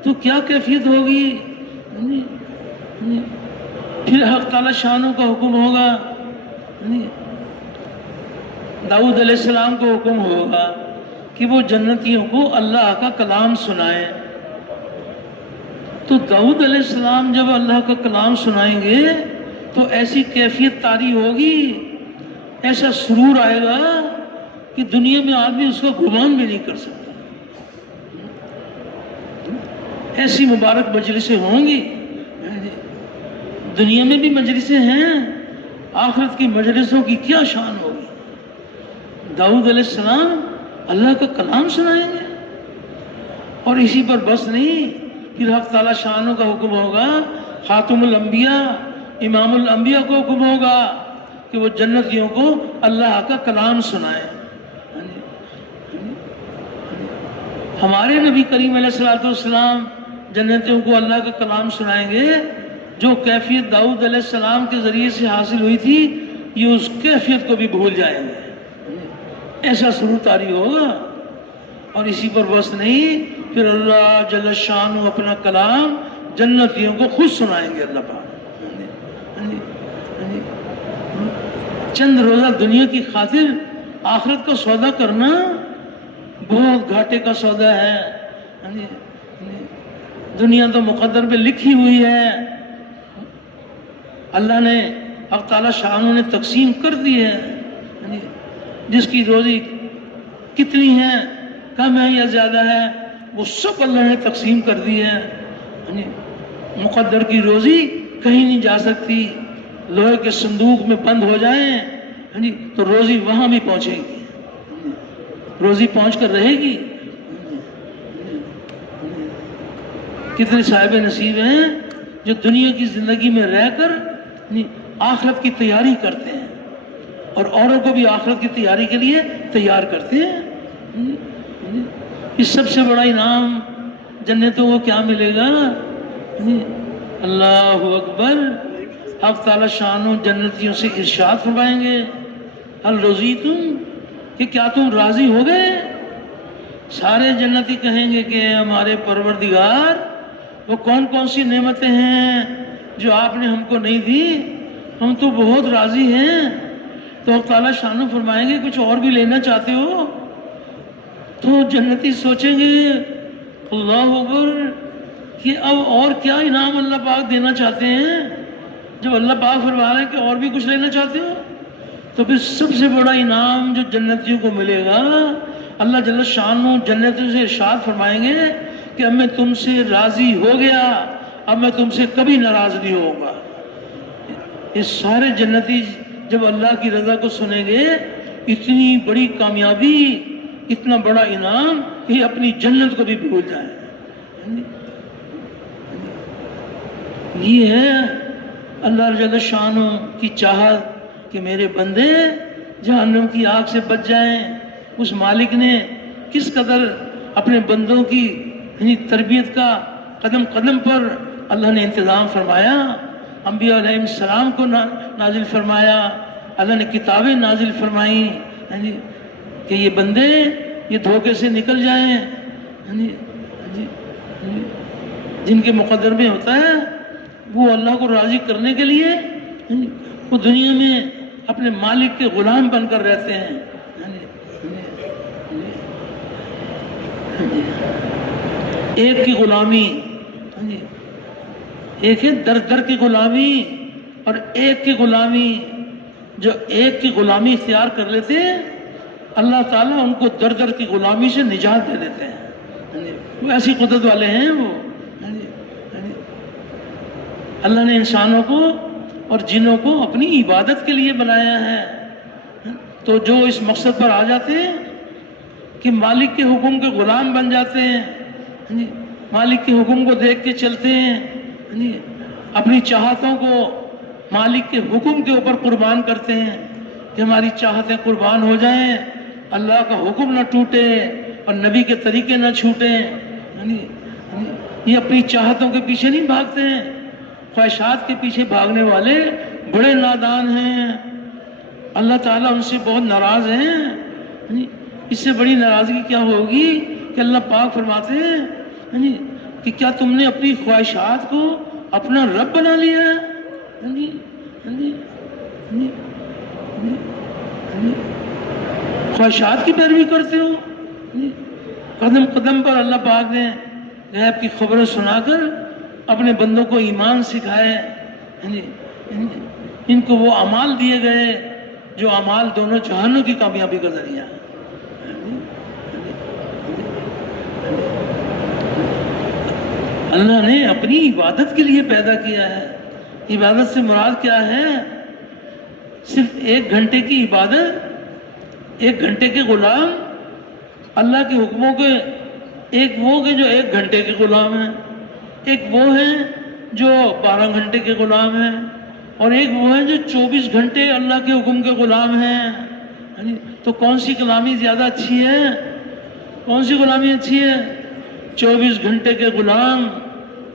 تو کیا کیفیت ہوگی. پھر حق تعالی شانوں کا حکم ہوگا، داؤد علیہ السلام کو حکم ہوگا کہ وہ جنتیوں کو اللہ کا کلام سنائیں۔ تو داؤد علیہ السلام جب اللہ کا کلام سنائیں گے تو ایسی کیفیت طاری ہوگی، ایسا سرور آئے گا کہ دنیا میں آدمی اس کا گمان بھی نہیں کر سکتا۔ ایسی مبارک مجلسیں ہوں گی، دنیا میں بھی مجلسیں ہیں، آخرت کی مجلسوں کی کیا شان ہوگی۔ داؤد علیہ السلام اللہ کا کلام سنائیں گے، اور اسی پر بس نہیں، پھر حق تعالی شانوں کا حکم ہوگا، خاتم الانبیاء امام الانبیاء کو حکم ہوگا کہ وہ جنتیوں کو اللہ کا کلام سنائیں۔ ہمارے نبی کریم علیہ الصلوۃ والسلام جنتیوں کو اللہ کا کلام سنائیں گے، جو کیفیت داؤد علیہ السلام کے ذریعے سے حاصل ہوئی تھی، یہ اس کیفیت کو بھی بھول جائیں گے، ایسا سرور طاری ہوگا۔ اور اسی پر بس نہیں، پھر اللہ جل شانہ اپنا کلام جنتیوں کو خود سنائیں گے۔ اللہ پاک چند روزہ دنیا کی خاطر آخرت کا سودا کرنا بہت گھاٹے کا سودا ہے۔ دنیا تو مقدر پہ لکھی ہوئی ہے، اللہ نے حق تعالی شانوں نے تقسیم کر دی ہے، جس کی روزی کتنی ہے، کم ہے یا زیادہ ہے، وہ سب اللہ نے تقسیم کر دی ہے۔ مقدر کی روزی کہیں نہیں جا سکتی، لوہے کے صندوق میں بند ہو جائیں تو روزی وہاں بھی پہنچے گی، روزی پہنچ کر رہے گی۔ کتنے صاحب نصیب ہیں جو دنیا کی زندگی میں رہ کر آخرت کی تیاری کرتے ہیں، اور اوروں کو بھی آخرت کی تیاری کے لیے تیار کرتے ہیں۔ اس سب سے بڑا انعام جنتوں کو کیا ملے گا؟ اللہ اکبر۔ حق تعالی شانوں جنتیوں سے ارشاد فرمائیں گے، ہل رضیتم، کہ کیا تم راضی ہو گئے؟ سارے جنتی کہیں گے کہ ہمارے پروردگار، وہ کون کون سی نعمتیں ہیں جو آپ نے ہم کو نہیں دی؟ ہم تو بہت راضی ہیں۔ تو حق تعالی شانوں فرمائیں گے کچھ اور بھی لینا چاہتے ہو؟ تو جنتی سوچیں گے اللہ اکبر کہ اب اور کیا انعام اللہ پاک دینا چاہتے ہیں، جب اللہ پاک فرما رہے ہیں کہ اور بھی کچھ لینا چاہتے ہو۔ تو پھر سب سے بڑا انعام جو جنتیوں کو ملے گا، اللہ جل شانہ جنتیوں سے ارشاد فرمائیں گے کہ اب میں تم سے راضی ہو گیا، اب میں تم سے کبھی ناراض نہیں ہوں گا۔ یہ سارے جنتی جب اللہ کی رضا کو سنیں گے، اتنی بڑی کامیابی، اتنا بڑا انعام کہ اپنی جنت کو بھی بھول جائیں۔ یہ ہے اللہ جل شانہ کی چاہت کہ میرے بندے جہنم کی آگ سے بچ جائیں۔ اس مالک نے کس قدر اپنے بندوں کی تربیت کا قدم قدم پر اللہ نے انتظام فرمایا، انبیاء علیہ السلام کو نازل فرمایا، اللہ نے کتابیں نازل فرمائیں کہ یہ بندے یہ دھوکے سے نکل جائیں۔ جن کے مقدر میں ہوتا ہے وہ اللہ کو راضی کرنے کے لیے وہ دنیا میں اپنے مالک کے غلام بن کر رہتے ہیں۔ ایک کی غلامی، ایک ہے در در کی غلامی، اور ایک کی غلامی، جو ایک کی غلامی اختیار کر لیتے ہیں اللہ تعالیٰ ان کو در در کی غلامی سے نجات دے دیتے ہیں۔ وہ ایسی قدرت والے ہیں وہ۔ اللہ نے انسانوں کو اور جنوں کو اپنی عبادت کے لیے بنایا ہے، تو جو اس مقصد پر آ جاتے ہیں کہ مالک کے حکم کے غلام بن جاتے ہیں، مالک کے حکم کو دیکھ کے چلتے ہیں، اپنی چاہتوں کو مالک کے حکم کے اوپر قربان کرتے ہیں کہ ہماری چاہتیں قربان ہو جائیں، اللہ کا حکم نہ ٹوٹے اور نبی کے طریقے نہ چھوٹیں۔ یہ اپنی چاہتوں کے پیچھے نہیں بھاگتے ہیں، خواہشات کے پیچھے بھاگنے والے بڑے نادان ہیں، اللہ تعالیٰ ان سے بہت ناراض ہیں۔ اس سے بڑی ناراضگی کیا ہوگی کہ اللہ پاک فرماتے ہیں کہ کیا تم نے اپنی خواہشات کو اپنا رب بنا لیا ہے؟ خواہشات کی پیروی کرتے ہو. قدم قدم پر اللہ پاک نے غیب کی خبریں سنا کر اپنے بندوں کو ایمان سکھائے. ان کو وہ اعمال دیے گئے جو اعمال دونوں جہانوں کی کامیابی کا ذریعہ ہے. اللہ نے اپنی عبادت کے لیے پیدا کیا ہے. عبادت سے مراد کیا ہے؟ صرف 1 گھنٹے کی عبادت، 1 گھنٹے کے غلام اللہ کے حکموں کے، ایک وہ کہ جو 1 گھنٹے کے غلام ہیں، ایک وہ ہیں جو 12 گھنٹے کے غلام ہیں، اور ایک وہ ہیں جو 24 گھنٹے اللہ کے حکم کے غلام ہیں. تو کون سی غلامی زیادہ اچھی ہے؟ کون سی غلامی اچھی ہے؟ 24 گھنٹے کے غلام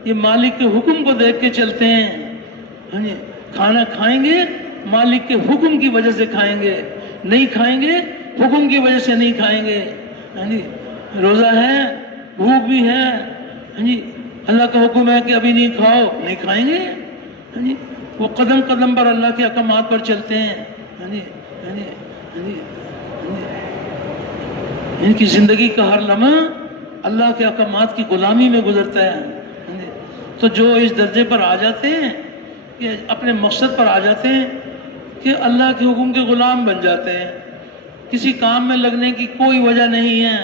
یہ مالک کے حکم کو دیکھ کے چلتے ہیں. کھانا کھائیں گے مالک کے حکم کی وجہ سے کھائیں گے، نہیں کھائیں گے حکم کی وجہ سے نہیں کھائیں گے. روزہ ہے، بھوک بھی ہے، اللہ کا حکم ہے کہ ابھی نہیں کھاؤ، نہیں کھائیں گے. وہ قدم قدم پر اللہ کے احکامات پر چلتے ہیں. ان کی زندگی کا ہر لمحہ اللہ کے احکامات کی غلامی میں گزرتا ہے. تو جو اس درجے پر آ جاتے ہیں کہ اپنے مقصد پر آ جاتے ہیں کہ اللہ کے حکم کے غلام بن جاتے ہیں، کسی کام میں لگنے کی کوئی وجہ نہیں ہے،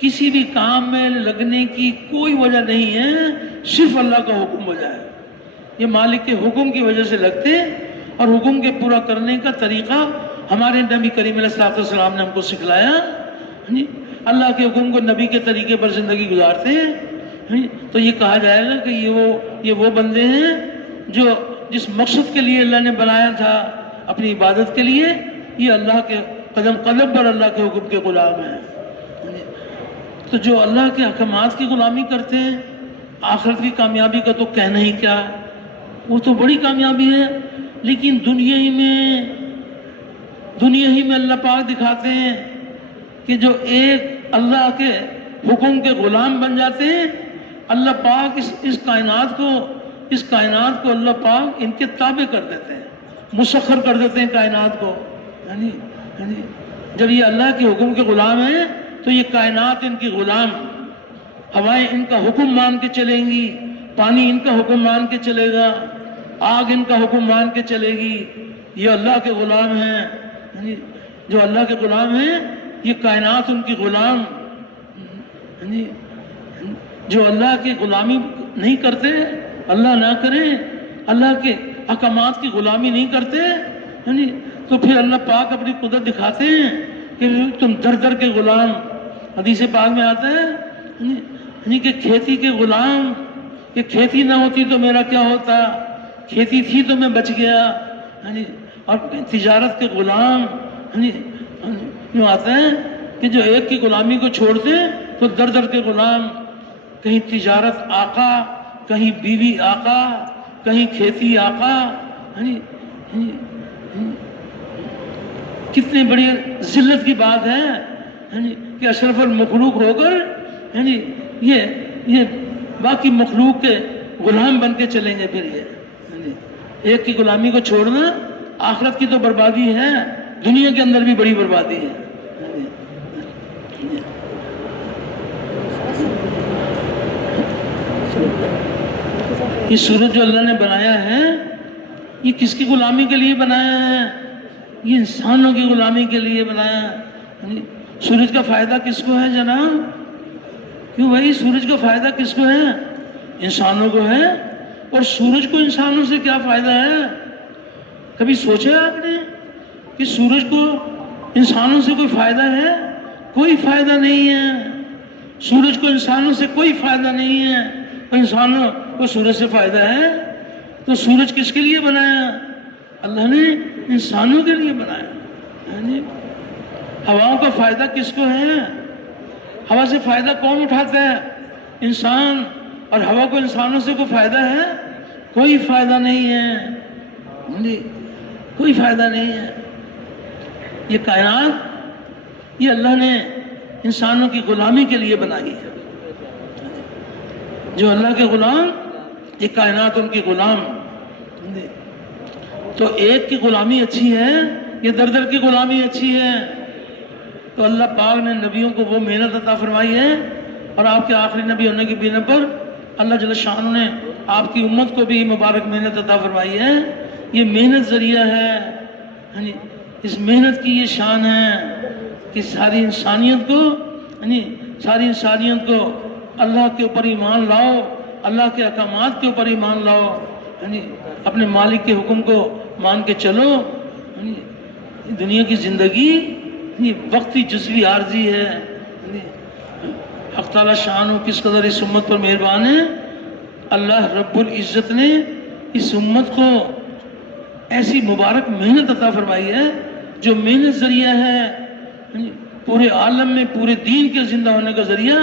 کسی بھی کام میں لگنے کی کوئی وجہ نہیں ہے، صرف اللہ کا حکم ہو جائے. یہ مالک کے حکم کی وجہ سے لگتے ہیں، اور حکم کے پورا کرنے کا طریقہ ہمارے نبی کریم علیہ السلام نے ہم کو سکھلایا. اللہ کے حکم کو نبی کے طریقے پر زندگی گزارتے ہیں. تو یہ کہا جائے گا کہ یہ وہ بندے ہیں جو جس مقصد کے لیے اللہ نے بنایا تھا اپنی عبادت کے لیے، یہ اللہ کے قدم قدم پر اللہ کے حکم کے غلام ہیں. تو جو اللہ کے احکامات کی غلامی کرتے ہیں، آخرت کی کامیابی کا تو کہنا ہی کیا، وہ تو بڑی کامیابی ہے. لیکن دنیا ہی میں اللہ پاک دکھاتے ہیں کہ جو ایک اللہ کے حکم کے غلام بن جاتے ہیں، اللہ پاک اس کائنات کو اللہ پاک ان کے تابع کر دیتے ہیں، مسخر کر دیتے ہیں کائنات کو. جب یہ اللہ کے حکم کے غلام ہیں تو یہ کائنات ان کی غلام، ہوائیں ان کا حکم مان کے چلیں گی، پانی ان کا حکم مان کے چلے گا، آگ ان کا حکم مان کے چلے گی. یہ اللہ کے غلام ہیں. جو اللہ کے غلام ہیں یہ کائنات ان کی غلام. جو اللہ کی غلامی نہیں کرتے، اللہ نہ کرے، اللہ کے احکامات کی غلامی نہیں کرتے، تو پھر اللہ پاک اپنی قدرت دکھاتے ہیں کہ تم در در کے غلام. حدیث پاک میں آتا ہے کہ کھیتی کے غلام، کہ کھیتی نہ ہوتی تو میرا کیا ہوتا، کھیتی تھی تو میں بچ گیا. اور تجارت کے غلام یوں آتا ہے کہ جو ایک کی غلامی کو چھوڑتے تو در در کے غلام، کہیں تجارت آقا، کہیں بیوی آقا، کہیں کھیتی آقا. کتنی بڑی ذلت کی بات ہے کہ اشرف المخلوق ہو کر یہ باقی مخلوق کے غلام بن کے چلیں گے. پھر یہ ایک کی غلامی کو چھوڑنا آخرت کی تو بربادی ہے، دنیا کے اندر بھی بڑی بربادی ہے. یہ سورج جو اللہ نے بنایا ہے یہ کس کی غلامی کے لیے بنایا ہے؟ یہ انسانوں کی غلامی کے لیے بنایا ہے. سورج کا فائدہ کس کو ہے جناب؟ کیوں بھائی سورج کا فائدہ کس کو ہے؟ انسانوں کو ہے. اور سورج کو انسانوں سے کیا فائدہ ہے؟ کبھی سوچا آپ نے کہ سورج کو انسانوں سے کوئی فائدہ ہے؟ کوئی فائدہ نہیں ہے. سورج کو انسانوں سے کوئی فائدہ نہیں ہے. انسانوں کو سورج سے فائدہ ہے. تو سورج کس کے لیے بنایا؟ اللہ نے انسانوں کے لیے بنایا. ہواؤں کا فائدہ کس کو ہے؟ ہوا سے فائدہ کون اٹھاتا ہے؟ انسان. اور ہوا کو انسانوں سے کوئی فائدہ ہے؟ کوئی فائدہ نہیں ہے. کوئی فائدہ نہیں ہے. یہ کائنات یہ اللہ نے انسانوں کی غلامی کے لیے بنائی ہے. جو اللہ کے غلام، یہ کائنات ان کی غلام. تو ایک کی غلامی اچھی ہے یا در در کی غلامی اچھی ہے؟ تو اللہ پاک نے نبیوں کو وہ محنت عطا فرمائی ہے، اور آپ کے آخری نبی ہونے کی بنا پر اللہ جل شانہ نے آپ کی امت کو بھی مبارک محنت عطا فرمائی ہے۔ یہ محنت ذریعہ ہے، اس محنت کی یہ شان ہے کہ ساری انسانیت کو اللہ کے اوپر ایمان لاؤ، اللہ کے احکامات کے اوپر ایمان لاؤ، اپنے مالک کے حکم کو مان کے چلو۔ دنیا کی زندگی وقتی جزوی عارضی ہے۔ حق تعالی شان کس قدر اس امت پر مہربان ہے، اللہ رب العزت نے اس امت کو ایسی مبارک محنت عطا فرمائی ہے جو محنت ذریعہ ہے پورے عالم میں پورے دین کے زندہ ہونے کا ذریعہ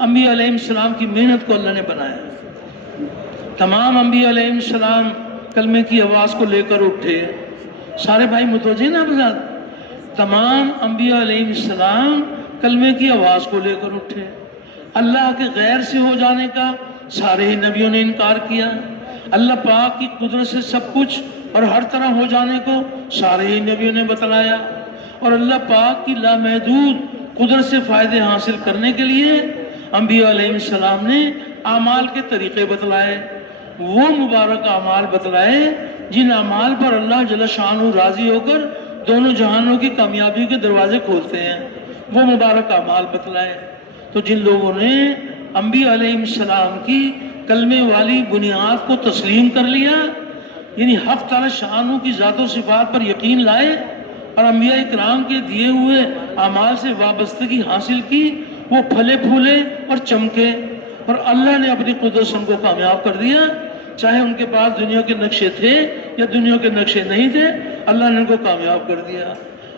انبیاء علیہ السلام کی محنت کو اللہ نے بنایا۔ تمام انبیاء علیہ السلام کلمے کی آواز کو لے کر اٹھے۔ سارے بھائی متوجہ نا بذات، تمام انبیاء علیہ السلام کلمے کی آواز کو لے کر اٹھے۔ اللہ کے غیر سے ہو جانے کا سارے ہی نبیوں نے انکار کیا۔ اللہ پاک کی قدرت سے سب کچھ اور ہر طرح ہو جانے کو سارے ہی نبیوں نے بتلایا، اور اللہ پاک کی لامحدود قدرت سے فائدے حاصل کرنے کے لیے انبیاء علیہ السلام نے اعمال کے طریقے بتلائے، وہ مبارک اعمال بتلائے جن اعمال پر اللہ جل شانہ راضی ہو کر دونوں جہانوں کی کامیابی کے دروازے کھولتے ہیں، وہ مبارک اعمال بتلائے۔ تو جن لوگوں نے انبیاء علیہ السلام کی کلمے والی بنیاد کو تسلیم کر لیا، یعنی حق تعالی شانہ کی ذات و صفات پر یقین لائے اور انبیاء اکرام کے دیے ہوئے اعمال سے وابستگی حاصل کی، وہ پھلے پھولے اور چمکے، اور اللہ نے اپنی قدرت سے ان کو کامیاب کر دیا۔ چاہے ان کے پاس دنیا کے نقشے تھے یا دنیا کے نقشے نہیں تھے، اللہ نے ان کو کامیاب کر دیا۔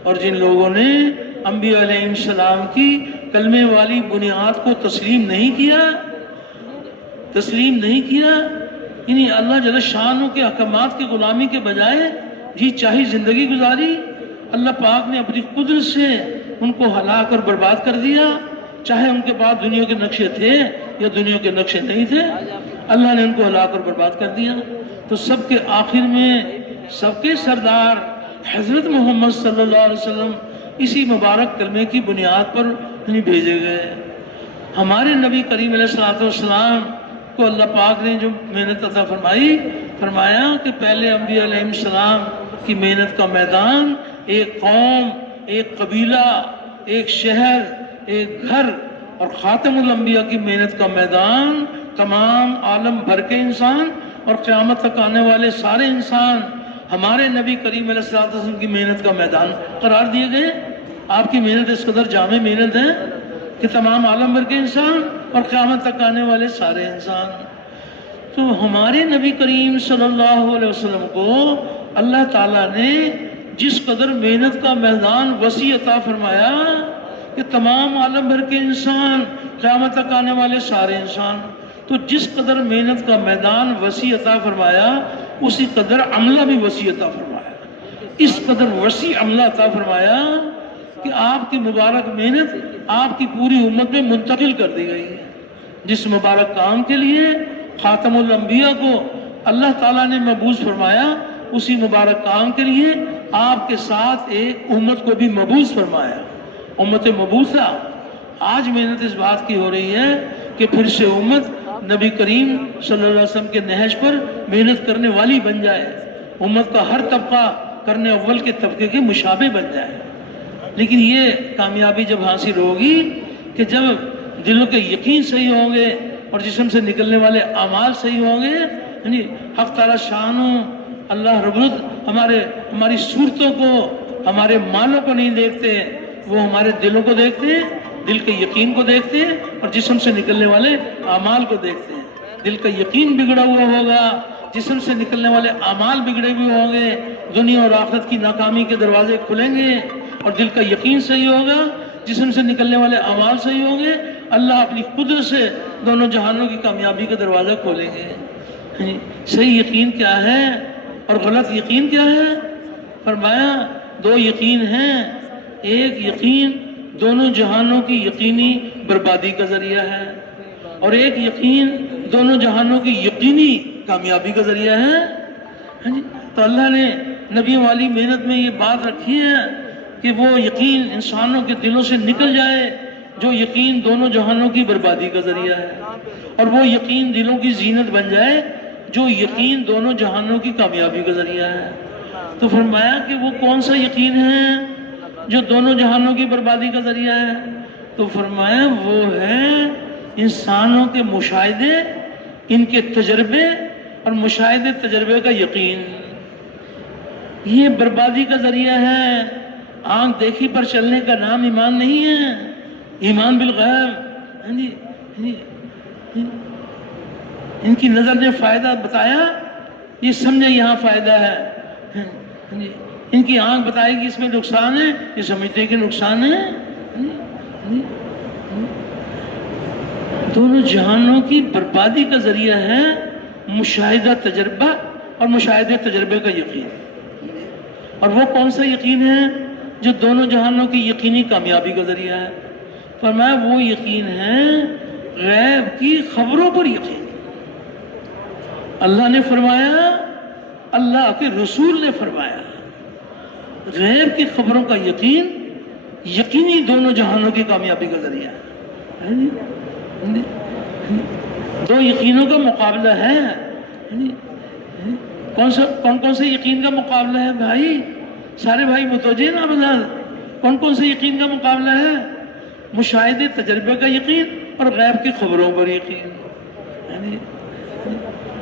اور جن لوگوں نے انبیاء علیہ السلام کی کلمے والی بنیاد کو تسلیم نہیں کیا، یعنی اللہ جل شانہ کے احکامات کی غلامی کے بجائے جی چاہی زندگی گزاری، اللہ پاک نے اپنی قدرت سے ان کو ہلاک اور برباد کر دیا۔ چاہے ان کے پاس دنیا کے نقشے تھے یا دنیا کے نقشے نہیں تھے، اللہ نے ان کو ہلاک اور برباد کر دیا۔ تو سب کے آخر میں سب کے سردار حضرت محمد صلی اللہ علیہ وسلم اسی مبارک کلمے کی بنیاد پر بھیجے گئے۔ ہمارے نبی کریم علیہ الصلوۃ والسلام کو اللہ پاک نے جو محنت عطا فرمایا کہ پہلے انبیاء علیہ السلام کی محنت کا میدان ایک قوم، ایک قبیلہ، ایک شہر، ایک گھر، اور خاتم الانبیاء کی محنت کا میدان تمام عالم بھر کے انسان اور قیامت تک آنے والے سارے انسان ہمارے نبی کریم علیہ الصلوۃ والسلام کی محنت کا میدان قرار دیے گئے۔ آپ کی محنت اس قدر جامع محنت ہے کہ تمام عالم بھر کے انسان اور قیامت تک آنے والے سارے انسان۔ تو ہمارے نبی کریم صلی اللہ علیہ وسلم کو اللہ تعالیٰ نے جس قدر محنت کا میدان وسیع عطا فرمایا کہ تمام عالم بھر کے انسان، قیامت تک آنے والے سارے انسان، تو جس قدر محنت کا میدان وسیع عطا فرمایا اسی قدر عملہ بھی وسیع عطا فرمایا۔ اس قدر وسیع عملہ عطا فرمایا کہ آپ کی مبارک محنت آپ کی پوری امت میں منتقل کر دی گئی ہے۔ جس مبارک کام کے لیے خاتم الانبیاء کو اللہ تعالیٰ نے مبعوث فرمایا، اسی مبارک کام کے لیے آپ کے ساتھ ایک امت کو بھی مبعوث فرمایا، امت مبعوثہ۔ آج محنت اس بات کی ہو رہی ہے کہ پھر سے امت نبی کریم صلی اللہ علیہ وسلم کے نہج پر محنت کرنے والی بن جائے، امت کا ہر طبقہ کرنے اول کے طبقے کے مشابہ بن جائے۔ لیکن یہ کامیابی جب حاصل ہوگی کہ جب دلوں کے یقین صحیح ہوں گے اور جسم سے نکلنے والے اعمال صحیح ہوں گے، یعنی حق تعالی شانہ اللہ رب العزت ہماری صورتوں کو، ہمارے مالوں کو نہیں دیکھتے، وہ ہمارے دلوں کو دیکھتے ہیں، دل کے یقین کو دیکھتے ہیں اور جسم سے نکلنے والے اعمال کو دیکھتے ہیں۔ دل کا یقین بگڑا ہوا ہوگا، جسم سے نکلنے والے اعمال بگڑے ہوئے ہوں گے، دنیا اور آخرت کی ناکامی کے دروازے کھلیں گے، اور دل کا یقین صحیح ہوگا، جسم سے نکلنے والے اعمال صحیح ہوں گے، اللہ اپنی قدرت سے دونوں جہانوں کی کامیابی کا دروازہ کھولیں گے۔ صحیح یقین کیا ہے اور غلط یقین کیا ہے؟ فرمایا دو یقین ہیں، ایک یقین دونوں جہانوں کی یقینی بربادی کا ذریعہ ہے، اور ایک یقین دونوں جہانوں کی یقینی کامیابی کا ذریعہ ہے۔ تو اللہ نے نبیوں والی محنت میں یہ بات رکھی ہے کہ وہ یقین انسانوں کے دلوں سے نکل جائے جو یقین دونوں جہانوں کی بربادی کا ذریعہ ہے، اور وہ یقین دلوں کی زینت بن جائے جو یقین دونوں جہانوں کی کامیابی کا ذریعہ ہے۔ تو فرمایا کہ وہ کون سا یقین ہے جو دونوں جہانوں کی بربادی کا ذریعہ ہے؟ تو فرمایا وہ ہے انسانوں کے مشاہدے، ان کے تجربے اور مشاہدے تجربے کا یقین، یہ بربادی کا ذریعہ ہے۔ آنکھ دیکھی پر چلنے کا نام ایمان نہیں ہے، ایمان بالغیب۔ ان کی نظر نے فائدہ بتایا، یہ سمجھے یہاں فائدہ ہے، ان کی آنکھ بتائے گی اس میں نقصان ہے، یہ سمجھتے کہ نقصان ہے۔ دونوں جہانوں کی بربادی کا ذریعہ ہے مشاہدہ تجربہ اور مشاہدے تجربے کا یقین۔ اور وہ کون سا یقین ہے جو دونوں جہانوں کی یقینی کامیابی کا ذریعہ ہے؟ فرمایا وہ یقین ہے غیب کی خبروں پر یقین۔ اللہ نے فرمایا، اللہ کے رسول نے فرمایا، غیب کی خبروں کا یقین یقینی دونوں جہانوں کی کامیابی کا ذریعہ ہے۔ دو یقینوں کا مقابلہ ہے۔ کون سے یقین کا مقابلہ ہے بھائی؟ سارے بھائی متوجہ نا بلال، کون سے یقین کا مقابلہ ہے؟ مشاہدے تجربے کا یقین اور غیب کی خبروں پر یقین۔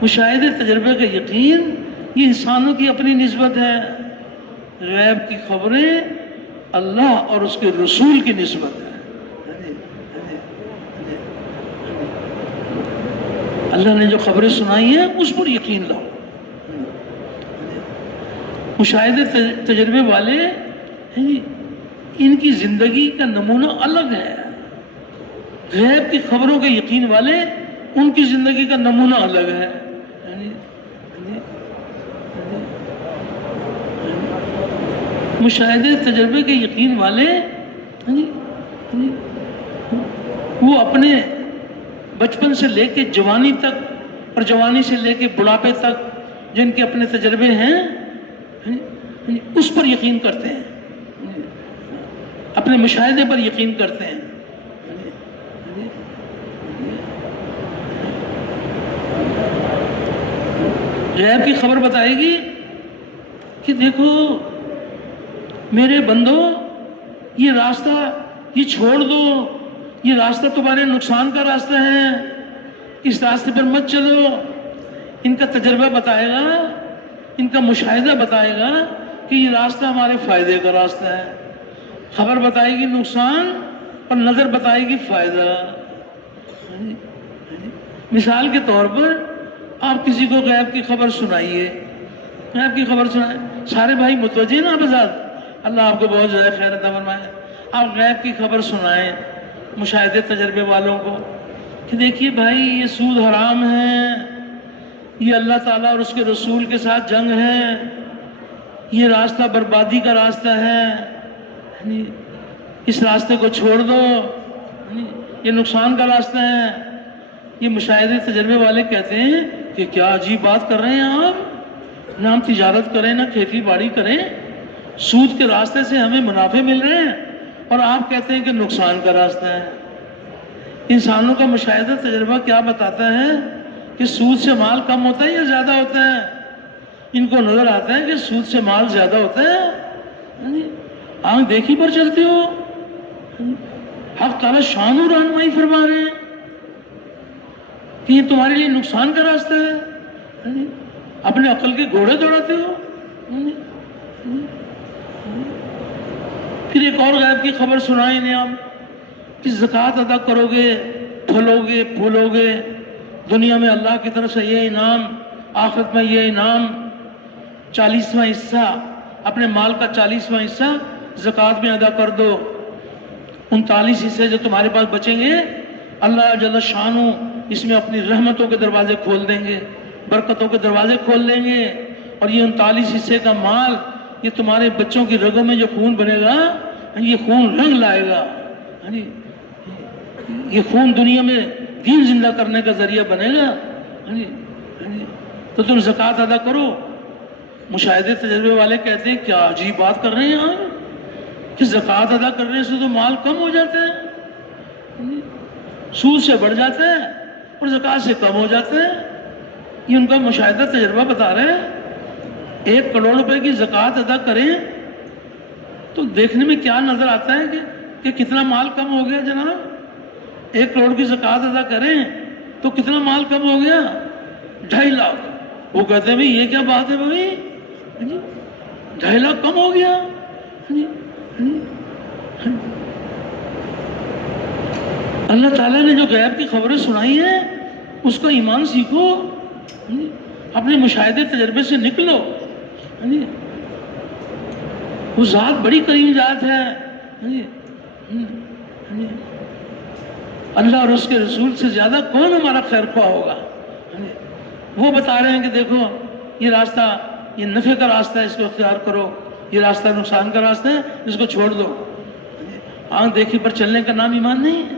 مشاہدے تجربے کا یقین یہ انسانوں کی اپنی نسبت ہے، غیب کی خبریں اللہ اور اس کے رسول کی نسبت ہے۔ اللہ نے جو خبریں سنائی ہیں اس پر یقین لاؤ۔ مشاہدے تجربے والے ان کی زندگی کا نمونہ الگ ہے، غیب کی خبروں کے یقین والے ان کی زندگی کا نمونہ الگ ہے۔ مشاہدے تجربے کے یقین والے وہ اپنے بچپن سے لے کے جوانی تک اور جوانی سے لے کے بڑھاپے تک جن کے اپنے تجربے ہیں اس پر یقین کرتے ہیں، اپنے مشاہدے پر یقین کرتے ہیں۔ غیب کی خبر بتائے گی کہ دیکھو میرے بندو، یہ راستہ یہ چھوڑ دو، یہ راستہ تمہارے نقصان کا راستہ ہے، اس راستے پر مت چلو۔ ان کا تجربہ بتائے گا، ان کا مشاہدہ بتائے گا کہ یہ راستہ ہمارے فائدے کا راستہ ہے۔ خبر بتائے گی نقصان اور نظر بتائے گی فائدہ۔ مثال کے طور پر آپ کسی کو غیب کی خبر سنائیے، غیب کی خبر سنائیں، سارے بھائی متوجہ نا بذات، اللہ آپ کو بہت زیادہ خیر عطا فرمائے۔ آپ غیب کی خبر سنائیں مشاہدے تجربے والوں کو کہ دیکھیے بھائی یہ سود حرام ہے، یہ اللہ تعالیٰ اور اس کے رسول کے ساتھ جنگ ہے، یہ راستہ بربادی کا راستہ ہے، اس راستے کو چھوڑ دو، یہ نقصان کا راستہ ہے۔ یہ مشاہدے تجربے والے کہتے ہیں کہ کیا عجیب بات کر رہے ہیں آپ، نہ ہم تجارت کریں نہ کھیتی باڑی کریں، سود کے راستے سے ہمیں منافع مل رہے ہیں اور آپ کہتے ہیں کہ نقصان کا راستہ ہے۔ انسانوں کا مشاہدہ تجربہ کیا بتاتا ہے کہ سود سے مال کم ہوتا ہے یا زیادہ ہوتا ہے؟ ان کو نظر آتا ہے کہ سود سے مال زیادہ ہوتا ہے۔ آنکھ دیکھی پر چلتے ہو، حق تعالیٰ شان و رہنمائی فرما رہے ہیں کہ یہ تمہارے لیے نقصان کا راستہ ہے، اپنے عقل کے گھوڑے دوڑاتے ہو۔ پھر ایک اور غیب کی خبر سنائیں انہیں آپ کہ زکوٰۃ ادا کرو گے، پھلو گے پھولو گے، دنیا میں اللہ کی طرف سے یہ انعام، آخرت میں یہ انعام، 40واں حصہ اپنے مال کا 40واں حصہ زکوٰۃ میں ادا کر دو۔ 39 حصے جو تمہارے پاس بچیں گے اللہ جل شانہ اس میں اپنی رحمتوں کے دروازے کھول دیں گے، برکتوں کے دروازے کھول دیں گے، اور یہ 39 حصے کا مال یہ تمہارے بچوں کی رگوں میں جو خون بنے گا یہ خون رنگ لائے گا، یہ خون دنیا میں دین زندہ کرنے کا ذریعہ بنے گا۔ تو تم زکوٰۃ ادا کرو، مشاہدے تجربے والے کہتے ہیں کیا عجیب بات کر رہے ہیں آپ کہ زکوٰۃ ادا کرنے سے تو مال کم ہو جاتا ہے، سود سے بڑھ جاتا ہے اور زکوٰۃ سے کم ہو جاتا ہے۔ یہ ان کا مشاہدہ تجربہ بتا رہے ہیں۔ 1 کروڑ روپے کی زکوٰۃ ادا کریں تو دیکھنے میں کیا نظر آتا ہے کہ کتنا مال کم ہو گیا جناب۔ 1 کروڑ کی زکوٰۃ ادا کریں تو کتنا مال کم ہو گیا؟ 2.5 لاکھ۔ وہ کہتے ہیں بھائی یہ کیا بات ہے بھائی، 2.5 لاکھ کم ہو گیا۔ اللہ تعالیٰ نے جو غیب کی خبریں سنائی ہیں اس کا ایمان سیکھو، اپنے مشاہدے تجربے سے نکلو۔ وہ ذات بڑی کریم ذات ہے، اللہ اور اس کے رسول سے زیادہ کون ہمارا خیر خواہ ہوگا۔ وہ بتا رہے ہیں کہ دیکھو یہ راستہ، یہ نفع کا راستہ ہے، اس کو اختیار کرو، یہ راستہ نقصان کا راستہ ہے، اس کو چھوڑ دو۔ آنکھ دیکھی پر چلنے کا نام ایمان نہیں ہے۔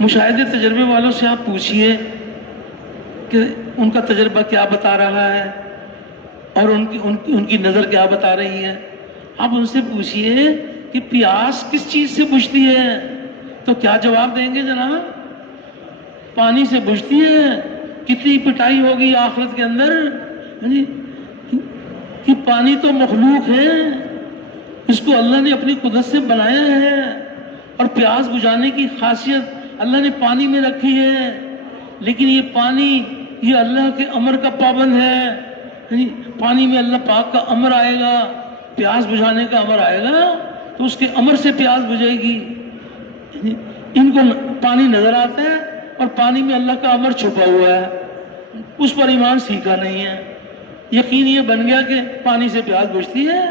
مشاہدے تجربے والوں سے آپ پوچھئے کہ ان کا تجربہ کیا بتا رہا ہے اور ان کی نظر کیا بتا رہی ہے۔ آپ ان سے پوچھئے کہ پیاس کس چیز سے بجھتی ہے تو کیا جواب دیں گے جناب؟ پانی سے بجھتی ہے۔ کتنی پٹائی ہوگی آخرت کے اندر کہ پانی تو مخلوق ہے، اس کو اللہ نے اپنی قدرت سے بنایا ہے، اور پیاس بجھانے کی خاصیت اللہ نے پانی میں رکھی ہے، لیکن یہ پانی یہ اللہ کے امر کا پابند ہے۔ پانی میں اللہ پاک کا امر آئے گا، پیاس بجھانے کا امر آئے گا تو اس کے امر سے پیاس بجھے گی۔ ان کو پانی نظر آتا ہے اور پانی میں اللہ کا امر چھپا ہوا ہے، اس پر ایمان سیکھا نہیں ہے۔ یقین یہ بن گیا کہ پانی سے پیاس بجھتی ہے۔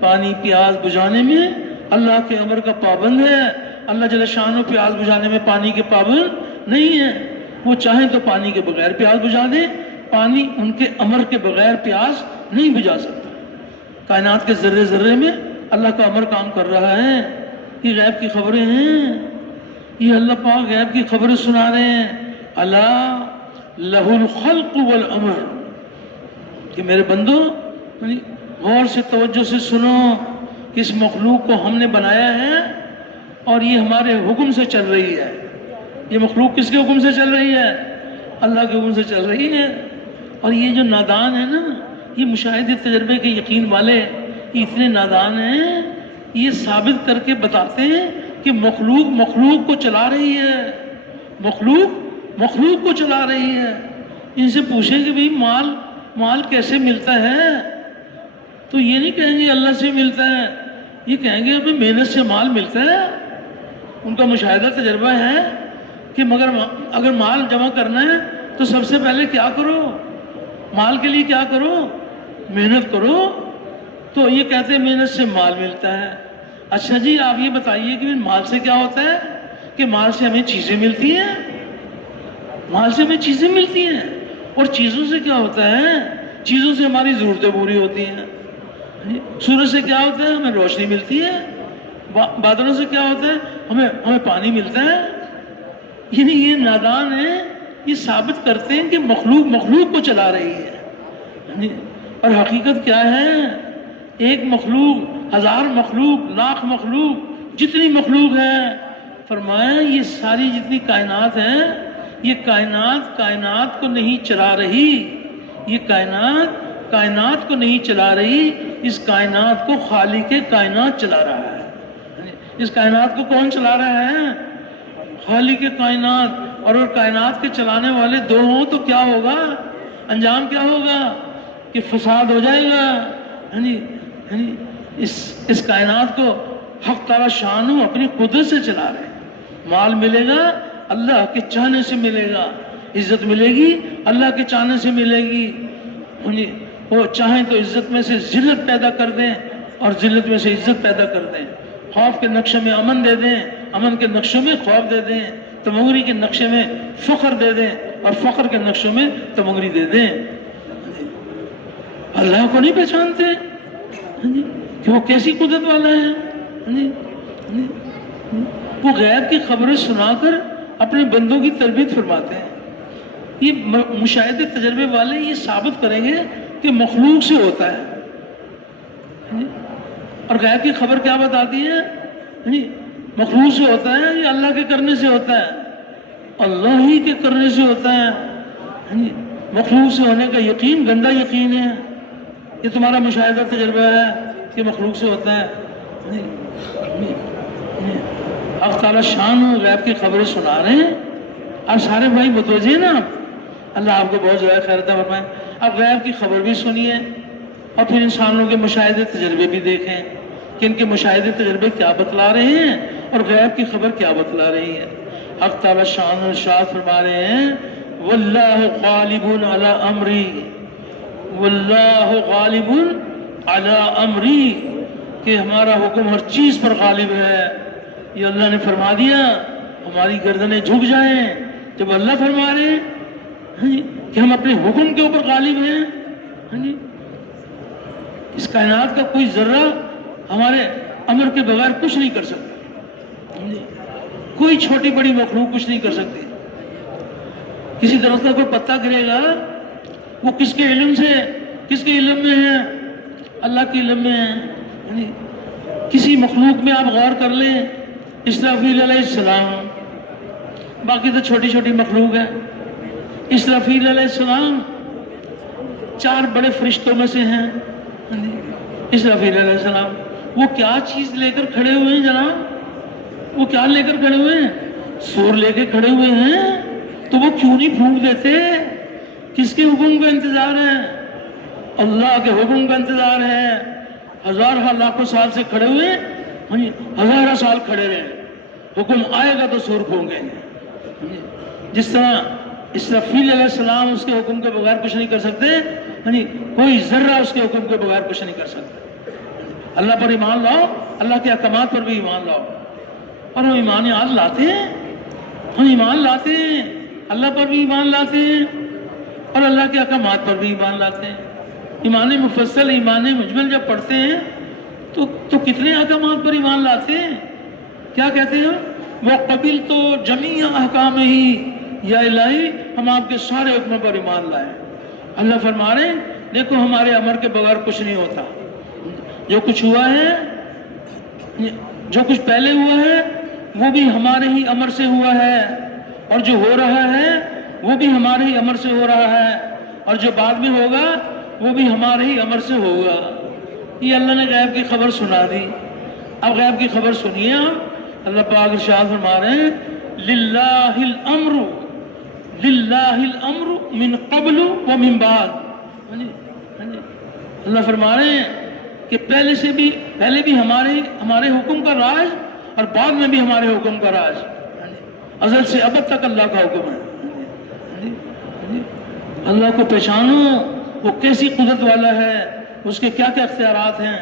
پانی پیاس بجھانے میں اللہ کے امر کا پابند ہے۔ اللہ جل شانہ پیاس بجھانے میں پانی کے پابند نہیں ہے۔ وہ چاہیں تو پانی کے بغیر پیاس بجھا دیں، پانی ان کے امر کے بغیر پیاس نہیں بجھا سکتا۔ کائنات کے ذرے ذرے میں اللہ کا امر کام کر رہا ہے۔ یہ غیب کی خبریں ہیں، یہ اللہ پاک غیب کی خبریں سنا رہے ہیں۔ الا لہ الخلق والامر، کہ میرے بندو غور سے توجہ سے سنو کہ اس مخلوق کو ہم نے بنایا ہے اور یہ ہمارے حکم سے چل رہی ہے۔ یہ مخلوق کس کے حکم سے چل رہی ہے؟ اللہ کے حکم سے چل رہی ہے۔ اور یہ جو نادان ہے نا، یہ مشاہدے تجربے کے یقین والے یہ اتنے نادان ہیں، یہ ثابت کر کے بتاتے ہیں کہ مخلوق کو چلا رہی ہے، مخلوق کو چلا رہی ہے۔ ان سے پوچھیں کہ بھئی مال کیسے ملتا ہے تو یہ نہیں کہیں گے اللہ سے ملتا ہے، یہ کہیں گے ابھی محنت سے مال ملتا ہے۔ ان کا مشاہدہ تجربہ ہے کہ مگر اگر مال جمع کرنا ہے تو سب سے پہلے کیا کرو؟ مال کے لیے کیا کرو؟ محنت کرو۔ تو یہ کہتے ہیں محنت سے مال ملتا ہے۔ اچھا جی آپ یہ بتائیے کہ مال سے کیا ہوتا ہے؟ کہ مال سے ہمیں چیزیں ملتی ہیں، مال سے ہمیں چیزیں ملتی ہیں۔ اور چیزوں سے کیا ہوتا ہے؟ چیزوں سے ہماری ضرورتیں پوری ہوتی ہیں۔ سورج سے کیا ہوتا ہے؟ ہمیں روشنی ملتی ہے۔ بادلوں سے کیا ہوتا ہے؟ ہمیں پانی ملتا ہے۔ یعنی یہ نادان ہیں، یہ ثابت کرتے ہیں کہ مخلوق کو چلا رہی ہے۔ اور حقیقت کیا ہے؟ ایک مخلوق، 1000 مخلوق، لاکھ مخلوق، جتنی مخلوق ہے، فرمایا یہ ساری جتنی کائنات ہیں، یہ کائنات کو نہیں چلا رہی، یہ کائنات کو نہیں چلا رہی، اس کائنات کو خالق کائنات چلا رہا ہے۔ اس کائنات کو کون چلا رہا ہے؟ خالق کائنات۔ اور کائنات کے چلانے والے دو ہوں تو کیا ہوگا؟ انجام کیا ہوگا؟ کہ فساد ہو جائے گا۔ اس کائنات کو حق تعالی شانہ اپنی قدرت سے چلا رہے ہیں۔ مال ملے گا اللہ کے چاہنے سے ملے گا، عزت ملے گی اللہ کے چاہنے سے ملے گی۔ وہ چاہیں تو عزت میں سے ذلت پیدا کر دیں اور ذلت میں سے عزت پیدا کر دیں، خوف کے نقشے میں امن دے دیں، امن کے نقشوں میں خوف دے دیں، تمغری کے نقشے میں فخر دے دیں اور فخر کے نقشوں میں تمغری دے دیں۔ اللہ کو نہیں پہچانتے کہ وہ کیسی قدرت والا ہے؟ وہ غیب کی خبریں سنا کر اپنے بندوں کی تربیت فرماتے ہیں۔ یہ مشاہدے تجربے والے یہ ثابت کریں گے کہ مخلوق سے ہوتا ہے، اور غیب کی خبر کیا بتاتی ہے؟ مخلوق سے ہوتا ہے یا اللہ کے کرنے سے ہوتا ہے؟ اللہ ہی کے کرنے سے ہوتا ہے۔ مخلوق سے ہونے کا یقین گندا یقین ہے، یہ تمہارا مشاہدہ تجربہ ہے کہ مخلوق سے ہوتا ہے۔ اب تعالیٰ شان غیب کی خبریں سنا رہے ہیں، اب سارے بھائی متوجہ ہیں نا؟ اللہ آپ کو بہت زیادہ خیر عطا فرمائے۔ اب غیب کی خبر بھی سنیے اور پھر انسانوں کے مشاہدے تجربے بھی دیکھیں کہ ان کے مشاہدے تجربے کیا بتلا رہے ہیں اور غیب کی خبر کیا بتلا رہی ہے۔ اب تعالیٰ شان ارشاد فرما رہے ہیں واللہ غالب علی امری، واللہ غالب علی امری، کہ ہمارا حکم ہر چیز پر غالب ہے۔ یہ اللہ نے فرما دیا، ہماری گردنیں جھک جائیں جب اللہ فرما رہے ہیں کہ ہم اپنے حکم کے اوپر غالب ہیں۔ اس کائنات کا کوئی ذرہ ہمارے امر کے بغیر کچھ نہیں کر سکتا، کوئی چھوٹی بڑی مخلوق کچھ نہیں کر سکتی۔ کسی درخت کا کوئی پتا گرے گا، وہ کس کے علم سے، کس کے علم میں ہے؟ اللہ کے علم میں ہے۔ کسی مخلوق میں آپ غور کر لیں، اسرافیل علیہ السلام، باقی تو چھوٹی چھوٹی مخلوق ہے، اسرافیل علیہ السلام 4 بڑے فرشتوں میں سے ہیں۔ اسرافیل علیہ السلام وہ کیا چیز لے کر کھڑے ہوئے ہیں جناب؟ وہ کیا لے کر کھڑے ہوئے ہیں؟ سور لے کے کھڑے ہوئے ہیں، تو وہ کیوں نہیں پھونک دیتے؟ کس کے حکم کا انتظار ہے؟ اللہ کے حکم کا انتظار ہے۔ ہزارہ لاکھوں سال سے کھڑے ہوئے، ہزارہ سال کھڑے رہے، حکم آئے گا تو سور پھونکیں گے۔ جس طرح اسرافیل علیہ السلام اس کے حکم کے بغیر کچھ نہیں کر سکتے، کوئی ذرہ اس کے حکم کے بغیر کچھ نہیں کر سکتا۔ اللہ پر ایمان لاؤ، اللہ کے احکامات پر بھی ایمان لاؤ، اور ہم ایمان لاتے ہیں، ہم ایمان لاتے ہیں، اللہ پر بھی ایمان لاتے ہیں اور اللہ کے احکامات پر بھی ایمان لاتے ہیں۔ ایمان مفصل، ایمان مجمل جب پڑھتے ہیں تو کتنے احکامات پر ایمان لاتے ہیں؟ کیا کہتے ہیں؟ وہ قبل تو جمیع احکام ہی یا الہی، ہم آپ کے سارے حکموں پر ایمان لائے۔ اللہ فرما رہے ہیں دیکھو ہمارے امر کے بغیر کچھ نہیں ہوتا، جو کچھ ہوا ہے، جو کچھ پہلے ہوا ہے وہ بھی ہمارے ہی امر سے ہوا ہے، اور جو ہو رہا ہے وہ بھی ہمارے ہی امر سے ہو رہا ہے، اور جو بعد میں ہوگا وہ بھی ہمارے ہی امر سے ہوگا۔ یہ اللہ نے غیب کی خبر سنا دی۔ اب غیب کی خبر سنیے آپ، اللہ پاک ارشاد فرما رہے ہیں للہ الامر، للہ الامر من قبل و من بعد۔ اللہ فرما رہے ہیں کہ پہلے بھی ہمارے حکم کا راج، اور بعد میں بھی ہمارے حکم کا راج، ازل سے ابد تک اللہ کا حکم ہے۔ اللہ کو پہچانو، وہ کیسی قدرت والا ہے، اس کے کیا کیا اختیارات ہیں۔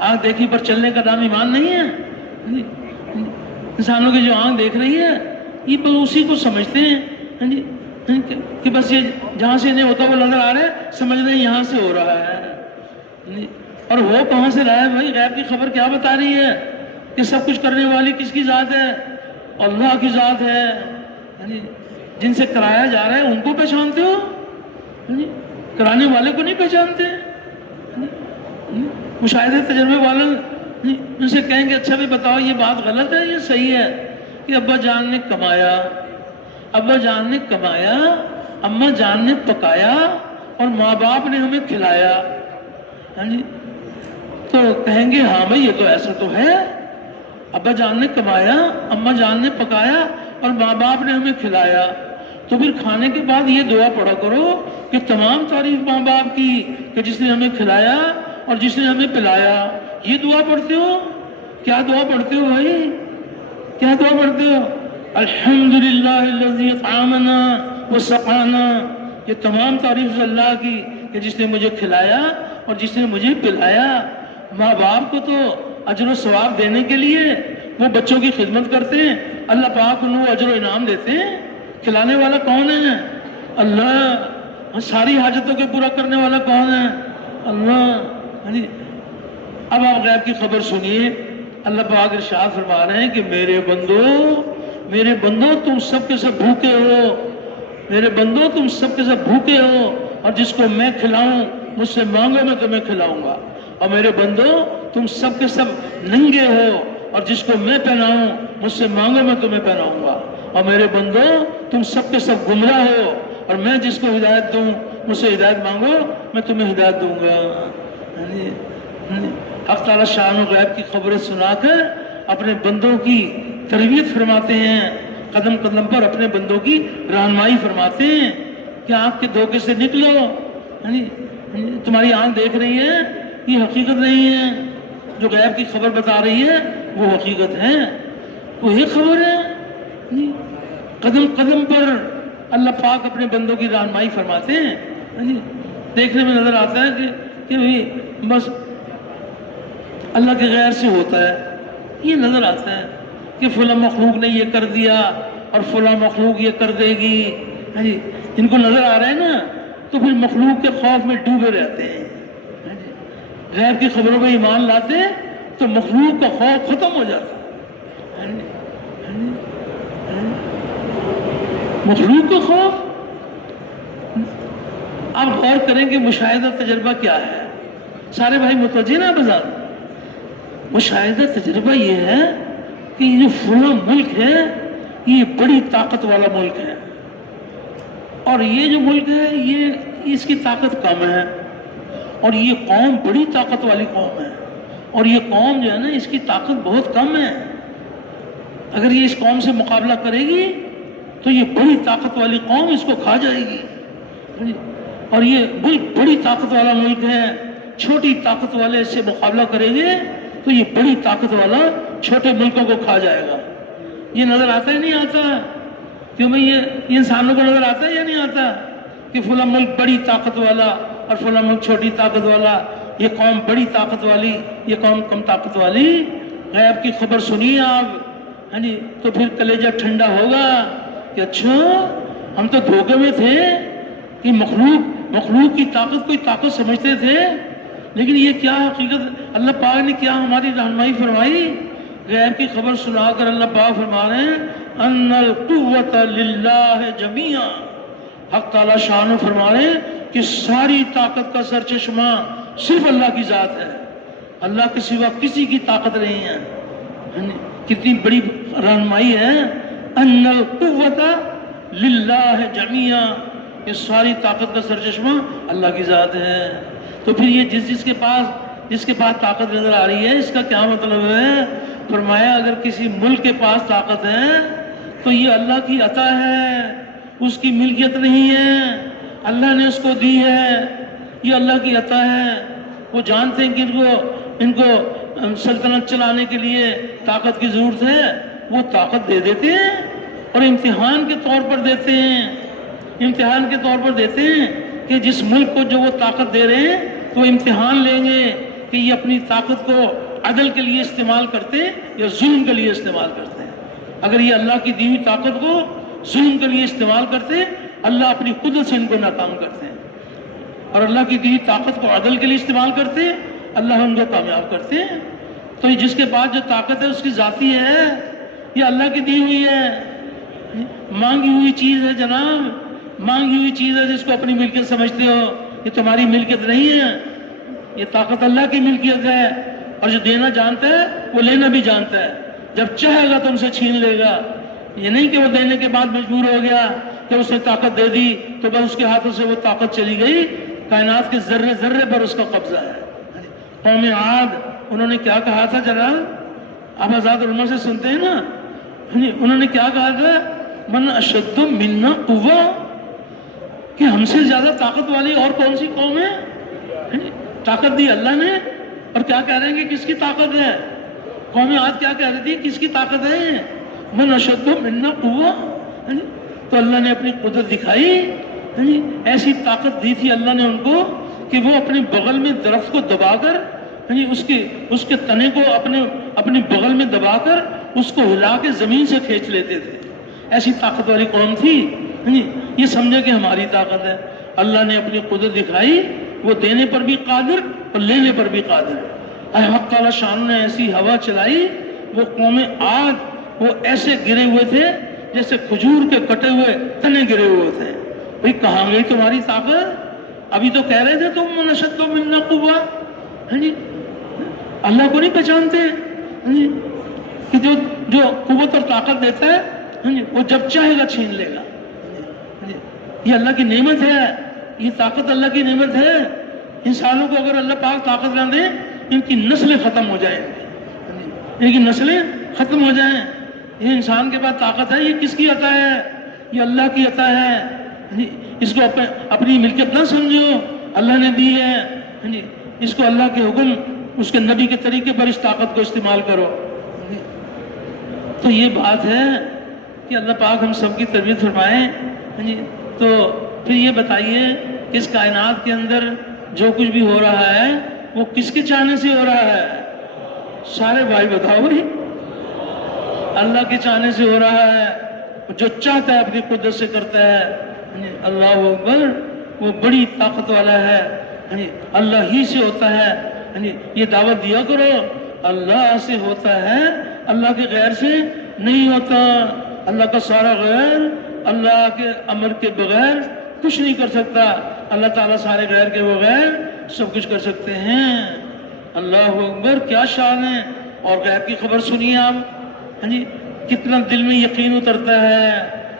آنکھ دیکھی پر چلنے کا نام ایمان نہیں ہے۔ انسانوں کی جو آنکھ دیکھ رہی ہے یہ بس اسی کو سمجھتے ہیں کہ بس یہ جہاں سے انہیں ہوتا وہ نظر آ رہا ہے، سمجھ رہے ہیں یہاں سے ہو رہا ہے، اور وہ کہاں سے رہا ہے بھائی؟ غیب کی خبر کیا بتا رہی ہے کہ سب کچھ کرنے والی کس کی ذات ہے؟ اللہ کی ذات ہے۔ جن سے کرایا جا رہا ہے ان کو پہچانتے ہو، کرانے والے کو نہیں پہچانتے۔ مشاہدے تجربے والے ان سے کہیں گے اچھا بھی بتاؤ یہ بات غلط ہے یہ صحیح ہے کہ ابا جان نے کمایا، ابا جان نے کمایا، اماں جان نے پکایا، اور ماں باپ نے ہمیں کھلایا، تو کہیں گے ہاں بھائی یہ تو ایسا تو ہے، ابا جان نے کمایا، اماں جان نے پکایا اور ماں باپ نے ہمیں کھلایا، تو پھر کھانے کے بعد یہ دعا پڑھا کرو کہ تمام تعریف ماں باپ کی کہ جس نے ہمیں کھلایا اور جس نے ہمیں پلایا۔ یہ دعا پڑھتے ہو؟ کیا دعا پڑھتے ہو بھائی؟ کیا دعا پڑھتے ہو؟ الحمدللہ الذی اطعمنا وسقانا، یہ تمام تعریف اللہ کی کہ جس نے مجھے کھلایا اور جس نے مجھے پلایا۔ ماں باپ کو تو اجر و ثواب دینے کے لیے وہ بچوں کی خدمت کرتے ہیں، اللہ پاک انہوں اجر و انعام دیتے ہیں۔ کھلانے والا کون ہے؟ اللہ۔ ساری حاجتوں کے پورا کرنے والا کون ہے؟ اللہ۔ اب آپ غیب کی خبر سنیے، اللہ پاک ارشاد فرما رہے ہیں کہ میرے بندو تم سب کے سب بھوکے ہو، میرے بندو تم سب کے سب بھوکے ہو اور جس کو میں کھلاؤں مجھ سے مانگو میں تمہیں کھلاؤں گا، اور میرے بندو تم سب کے سب ننگے ہو اور جس کو میں پہناؤں مجھ سے مانگو میں تمہیں پہناؤں گا، اور میرے بندو تم سب کے سب گمراہ ہو اور میں جس کو ہدایت دوں مجھ سے ہدایت مانگو میں تمہیں ہدایت دوں گا۔ حق تعالیٰ شان و غیب کی خبریں سنا کر اپنے بندوں کی تربیت فرماتے ہیں، قدم قدم پر اپنے بندوں کی رہنمائی فرماتے ہیں کہ آنکھ کے دھوکے سے نکلو، تمہاری آنکھ دیکھ رہی ہے یہ حقیقت نہیں ہے، جو غیب کی خبر بتا رہی ہے وہ حقیقت ہے، وہی خبر ہے۔ قدم قدم پر اللہ پاک اپنے بندوں کی رہنمائی فرماتے ہیں۔ دیکھنے میں نظر آتا ہے کہ بس اللہ کے غیر سے ہوتا ہے، یہ نظر آتا ہے کہ فلاں مخلوق نے یہ کر دیا اور فلاں مخلوق یہ کر دے گی، ان کو نظر آ رہا ہے نا، تو پھر مخلوق کے خوف میں ڈوبے رہتے ہیں۔ غیب کی خبروں پہ ایمان لاتے تو مخلوق کا خوف ختم ہو جاتا، مخلوق کا خوف۔ آپ غور کریں کہ مشاہدہ تجربہ کیا ہے، سارے بھائی متوجہ نا بازار۔ مشاہدہ تجربہ یہ ہے کہ یہ جو فلاں ملک ہے یہ بڑی طاقت والا ملک ہے، اور یہ جو ملک ہے یہ اس کی طاقت کم ہے، اور یہ قوم بڑی طاقت والی قوم ہے، اور یہ قوم جو ہے نا اس کی طاقت بہت کم ہے، اگر یہ اس قوم سے مقابلہ کرے گی تو یہ بڑی طاقت والی قوم اس کو کھا جائے گی، اور یہ ملک بڑی طاقت والا ملک ہے، چھوٹی طاقت والے سے مقابلہ کریں گے تو یہ بڑی طاقت والا چھوٹے ملکوں کو کھا جائے گا۔ یہ نظر آتا ہی نہیں آتا، کیوں بھائی یہ انسانوں کو نظر آتا ہے یا نہیں آتا کہ فلاں ملک بڑی طاقت والا اور فلاں ملک چھوٹی طاقت والا، یہ قوم بڑی طاقت والی یہ قوم کم طاقت والی۔ غیب کی خبر سنیے آپ، تو پھر کلیجہ ٹھنڈا ہوگا کہ اچھا ہم تو دھوکے میں تھے کہ مخلوق کی طاقت کوئی طاقت سمجھتے تھے، لیکن یہ کیا حقیقت اللہ پاک نے کیا ہماری رہنمائی فرمائی۔ غیب کی خبر سنا کر اللہ پاک فرما رہے ہیں ان القوت للہ جمیعا، حق تعالیٰ شان فرما رہے ہیں کہ ساری طاقت کا سرچشمہ صرف اللہ کی ذات ہے، اللہ کے سوا کسی کی طاقت نہیں ہے۔ کتنی بڑی رہنمائی ہے، ان القوت للہ جمیعا، یہ ساری طاقت کا سرچشمہ اللہ کی ذات ہے۔ تو پھر یہ جس کے پاس طاقت نظر آ رہی ہے اس کا کیا مطلب ہے؟ فرمایا اگر کسی ملک کے پاس طاقت ہے تو یہ اللہ کی عطا ہے، اس کی ملکیت نہیں ہے، اللہ نے اس کو دی ہے، یہ اللہ کی عطا ہے۔ وہ جانتے ہیں کہ ان کو سلطنت چلانے کے لیے طاقت کی ضرورت ہے، وہ طاقت دے دیتے ہیں اور امتحان کے طور پر دیتے ہیں، امتحان کے طور پر دیتے ہیں کہ جس ملک کو جو وہ طاقت دے رہے ہیں تو وہ امتحان لیں گے کہ یہ اپنی طاقت کو عدل کے لیے استعمال کرتے یا ظلم کے لیے استعمال کرتے ہیں۔ اگر یہ اللہ کی دی ہوئی طاقت کو ظلم کے لیے استعمال کرتے اللہ اپنی قدرت سے ان کو ناکام کرتے ہیں، اور اللہ کی دی ہوئی طاقت کو عدل کے لیے استعمال کرتے اللہ ان کو کامیاب کرتے ہیں۔ تو یہ جس کے پاس جو طاقت ہے اس کی ذاتی ہے، یہ اللہ کی دی ہوئی ہے، مانگی ہوئی چیز ہے جناب، مانگی ہوئی چیز ہے جس کو اپنی ملکیت سمجھتے ہو، یہ تمہاری ملکیت نہیں ہے، یہ طاقت اللہ کی ملکیت ہے، اور جو دینا جانتا ہے وہ لینا بھی جانتا ہے، جب چاہے گا تم سے چھین لے گا۔ یہ نہیں کہ وہ دینے کے بعد مجبور ہو گیا کہ اس نے طاقت دے دی تو بس اس کے ہاتھوں سے وہ طاقت چلی گئی، کائنات کے ذرے ذرے پر اس کا قبضہ ہے۔ قوم عاد انہوں نے کیا کہا تھا جناب، آپ آزاد علماء سے سنتے ہیں نا، انہوں نے کیا کہا تھا، من اشد منا قوہ، کہ ہم سے زیادہ طاقت والی اور کون سی قوم ہے؟ طاقت دی اللہ نے، اور کیا کہہ رہے ہیں کہ کس کی طاقت ہے؟ قوم عاد کیا کہہ رہی تھی، کس کی طاقت ہے؟ من اشد منا قوہ، تو اللہ نے اپنی قدرت دکھائی، ایسی طاقت دی تھی اللہ نے ان کو کہ وہ اپنے بغل میں درخت کو دبا کر، اس کے تنے کو اپنے بغل میں دبا کر اس کو ہلا کے زمین سے کھینچ لیتے تھے، ایسی طاقت والی قوم تھی۔ یہ سمجھے کہ ہماری طاقت ہے، اللہ نے اپنی قدرت دکھائی، وہ دینے پر بھی قادر اور لینے پر بھی قادر۔ حق تعالیٰ شان نے ایسی ہوا چلائی، وہ قوم عاد وہ ایسے گرے ہوئے تھے جیسے کھجور کے کٹے ہوئے تنے گرے ہوئے ہوتے ہیں. بھئی کہاں گئی تمہاری طاقت؟ ابھی تو کہہ رہے تھے تم اشد منا قوہ. ہاں جی اللہ کو نہیں پہچانتے؟ ہاں جی کہ جو قوت اور طاقت دیتا ہے ہاں جی وہ جب چاہے گا چھین لے گا. ہاں جی یہ اللہ کی نعمت ہے، یہ طاقت اللہ کی نعمت ہے. انسانوں کو اگر اللہ پاک طاقت نہ دے ان کی نسلیں ختم ہو جائیں گی، ان کی نسلیں ختم ہو جائیں. یہ انسان کے پاس طاقت ہے، یہ کس کی عطا ہے؟ یہ اللہ کی عطا ہے. اس کو اپنی ملکیت نہ سمجھو، اللہ نے دی ہے. اس کو اللہ کے حکم، اس کے نبی کے طریقے پر اس طاقت کو استعمال کرو. تو یہ بات ہے کہ اللہ پاک ہم سب کی تربیت فرمائیں. تو پھر یہ بتائیے کہ اس کائنات کے اندر جو کچھ بھی ہو رہا ہے وہ کس کے چاہنے سے ہو رہا ہے؟ سارے بھائی بتاؤ بھائی. اللہ کے چاہنے سے ہو رہا ہے. جو چاہتا ہے اپنی قدرت سے کرتا ہے. اللہ اکبر، وہ بڑی طاقت والا ہے. اللہ ہی سے ہوتا ہے. یہ دعوت دیا کرو اللہ سے ہوتا ہے، اللہ کے غیر سے نہیں ہوتا. اللہ کا سارا غیر اللہ کے امر کے بغیر کچھ نہیں کر سکتا. اللہ تعالیٰ سارے غیر کے بغیر سب کچھ کر سکتے ہیں. اللہ اکبر، کیا شان ہے. اور غیر کی خبر سنیے آپ. کتنا دل میں یقین اترتا ہے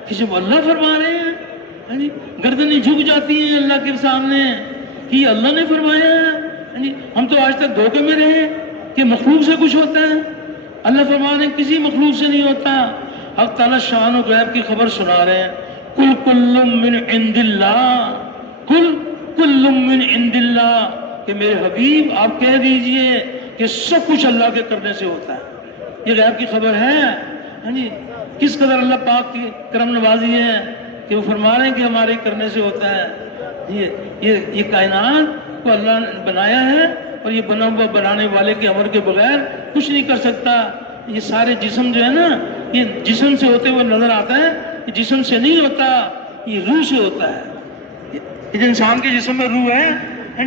کہ جب اللہ فرما رہے ہیں گردنیں جھک جاتی ہیں اللہ کے سامنے کہ یہ اللہ نے فرمایا ہے. ہم تو آج تک دھوکے میں رہے کہ مخلوق سے کچھ ہوتا ہے. اللہ فرمانے کسی مخلوق سے نہیں ہوتا. حق تعالیٰ شان و غیب کی خبر سنا رہے ہیں. کل کل من عند اللہ، کل من عند اللہ، کہ میرے حبیب آپ کہہ دیجئے کہ سب کچھ اللہ کے کرنے سے ہوتا ہے. یہ غیب کی خبر ہے. کس قدر اللہ پاک کی کرم نوازی ہے کہ وہ فرما رہے ہیں کہ ہمارے کرنے سے ہوتا ہے. یہ کائنات کو اللہ نے بنایا ہے اور یہ بنا ہوا بنانے والے کے امر کے بغیر کچھ نہیں کر سکتا. یہ سارے جسم جو ہے نا، یہ جسم سے ہوتے ہوئے نظر آتا ہے. یہ جسم سے نہیں ہوتا، یہ روح سے ہوتا ہے. یہ انسان کے جسم میں روح ہے